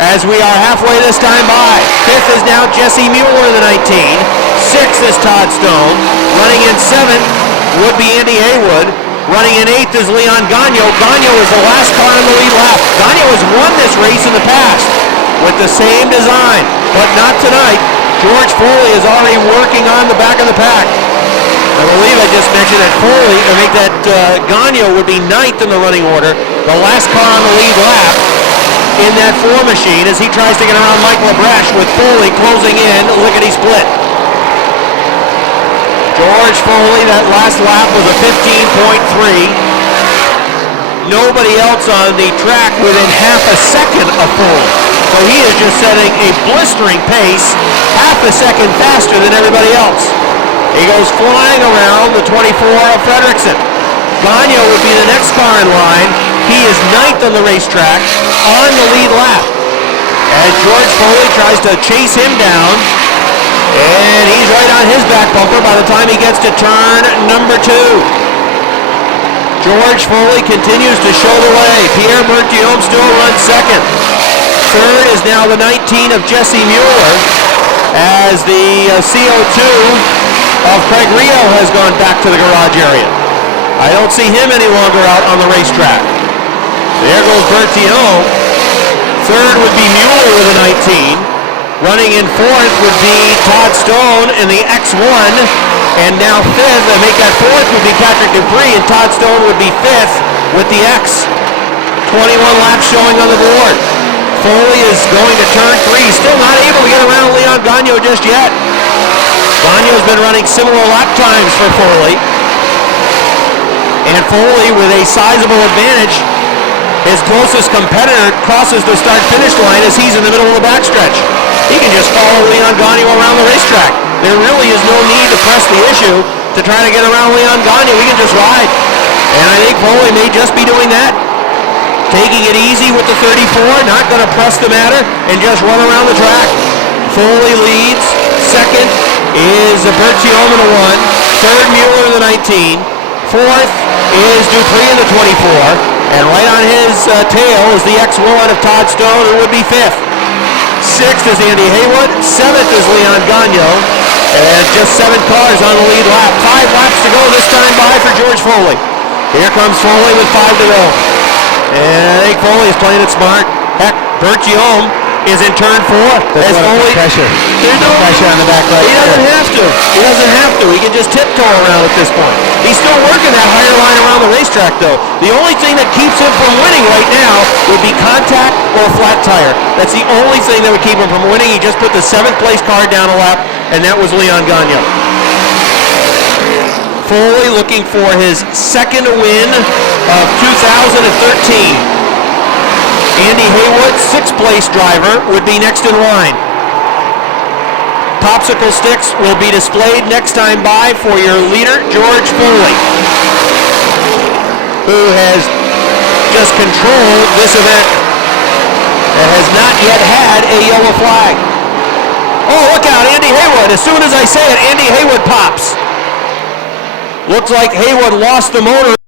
as we are halfway this time by. Fifth is now Jesse Mueller in the 19. Sixth is Todd Stone. Running in seventh would be Andy Haywood. Running in eighth is Leon Gagno. Gagno is the last car in the lead lap. Gagno has won this race in the past with the same design, but not tonight. George Foley is already working on the back of the pack. I believe I just mentioned that Foley, Gagno would be ninth in the running order, the last car on the lead lap in that 4 machine, as he tries to get around Mike LaBreche with Foley closing in lickety-split. George Foley, that last lap was a 15.3. Nobody else on the track within half a second of Foley. So he is just setting a blistering pace, half a second faster than everybody else. He goes flying around the 24 of Fredrickson. Gagno would be the next car in line. He is ninth on the racetrack on the lead lap, as George Foley tries to chase him down, and he's right on his back bumper by the time he gets to turn number 2. George Foley continues to show the way. Pierre Bertium still runs second. Third is now the 19 of Jesse Mueller, as the CO2 of Craig Reel has gone back to the garage area. I don't see him any longer out on the racetrack. There goes Bertium. Third would be Mueller with a 19. Running in fourth would be Todd Stone in the X1. And now fifth, and make that fourth, would be Patrick Dupree, and Todd Stone would be fifth with the X. 21 laps showing on the board. Foley is going to turn 3. Still not able to get around Leon Gagno just yet. Gagno's been running similar lap times for Foley. And Foley with a sizable advantage. His closest competitor crosses the start-finish line as he's in the middle of the backstretch. He can just follow Leon Gagno around the racetrack. There really is no need to press the issue to try to get around Leon Gagno. He can just ride. And I think Foley may just be doing that. Taking it easy with the 34, not going to press the matter, and just run around the track. Foley leads. Second is Bertium in the 1. Third, Mueller in the 19. Fourth is Dupree in the 24. And right on his tail is the X1 of Todd Stone, who would be fifth. Sixth is Andy Haywood. Seventh is Leon Gagno. And just 7 cars on the lead lap. 5 laps to go this time by for George Foley. Here comes Foley with 5 to go. And I think Foley is playing it smart. Heck, Bertium is in turn 4. There's Foley, pressure. there's no Pressure on the back right. He doesn't have to. He doesn't have to. He can just tiptoe around at this point. He's still working that higher line around the racetrack, though. The only thing that keeps him from winning right now would be contact or a flat tire. That's the only thing that would keep him from winning. He just put the 7th place car down a lap, and that was Leon Gagno. Foley looking for his 2nd win of 2013. Andy Haywood, 6th place driver, would be next in line. Popsicle sticks will be displayed next time by for your leader, George Foley, who has control this event. It has not yet had a yellow flag. Oh, look out, Andy Haywood. As soon as I say it, Andy Haywood pops. Looks like Haywood lost the motor.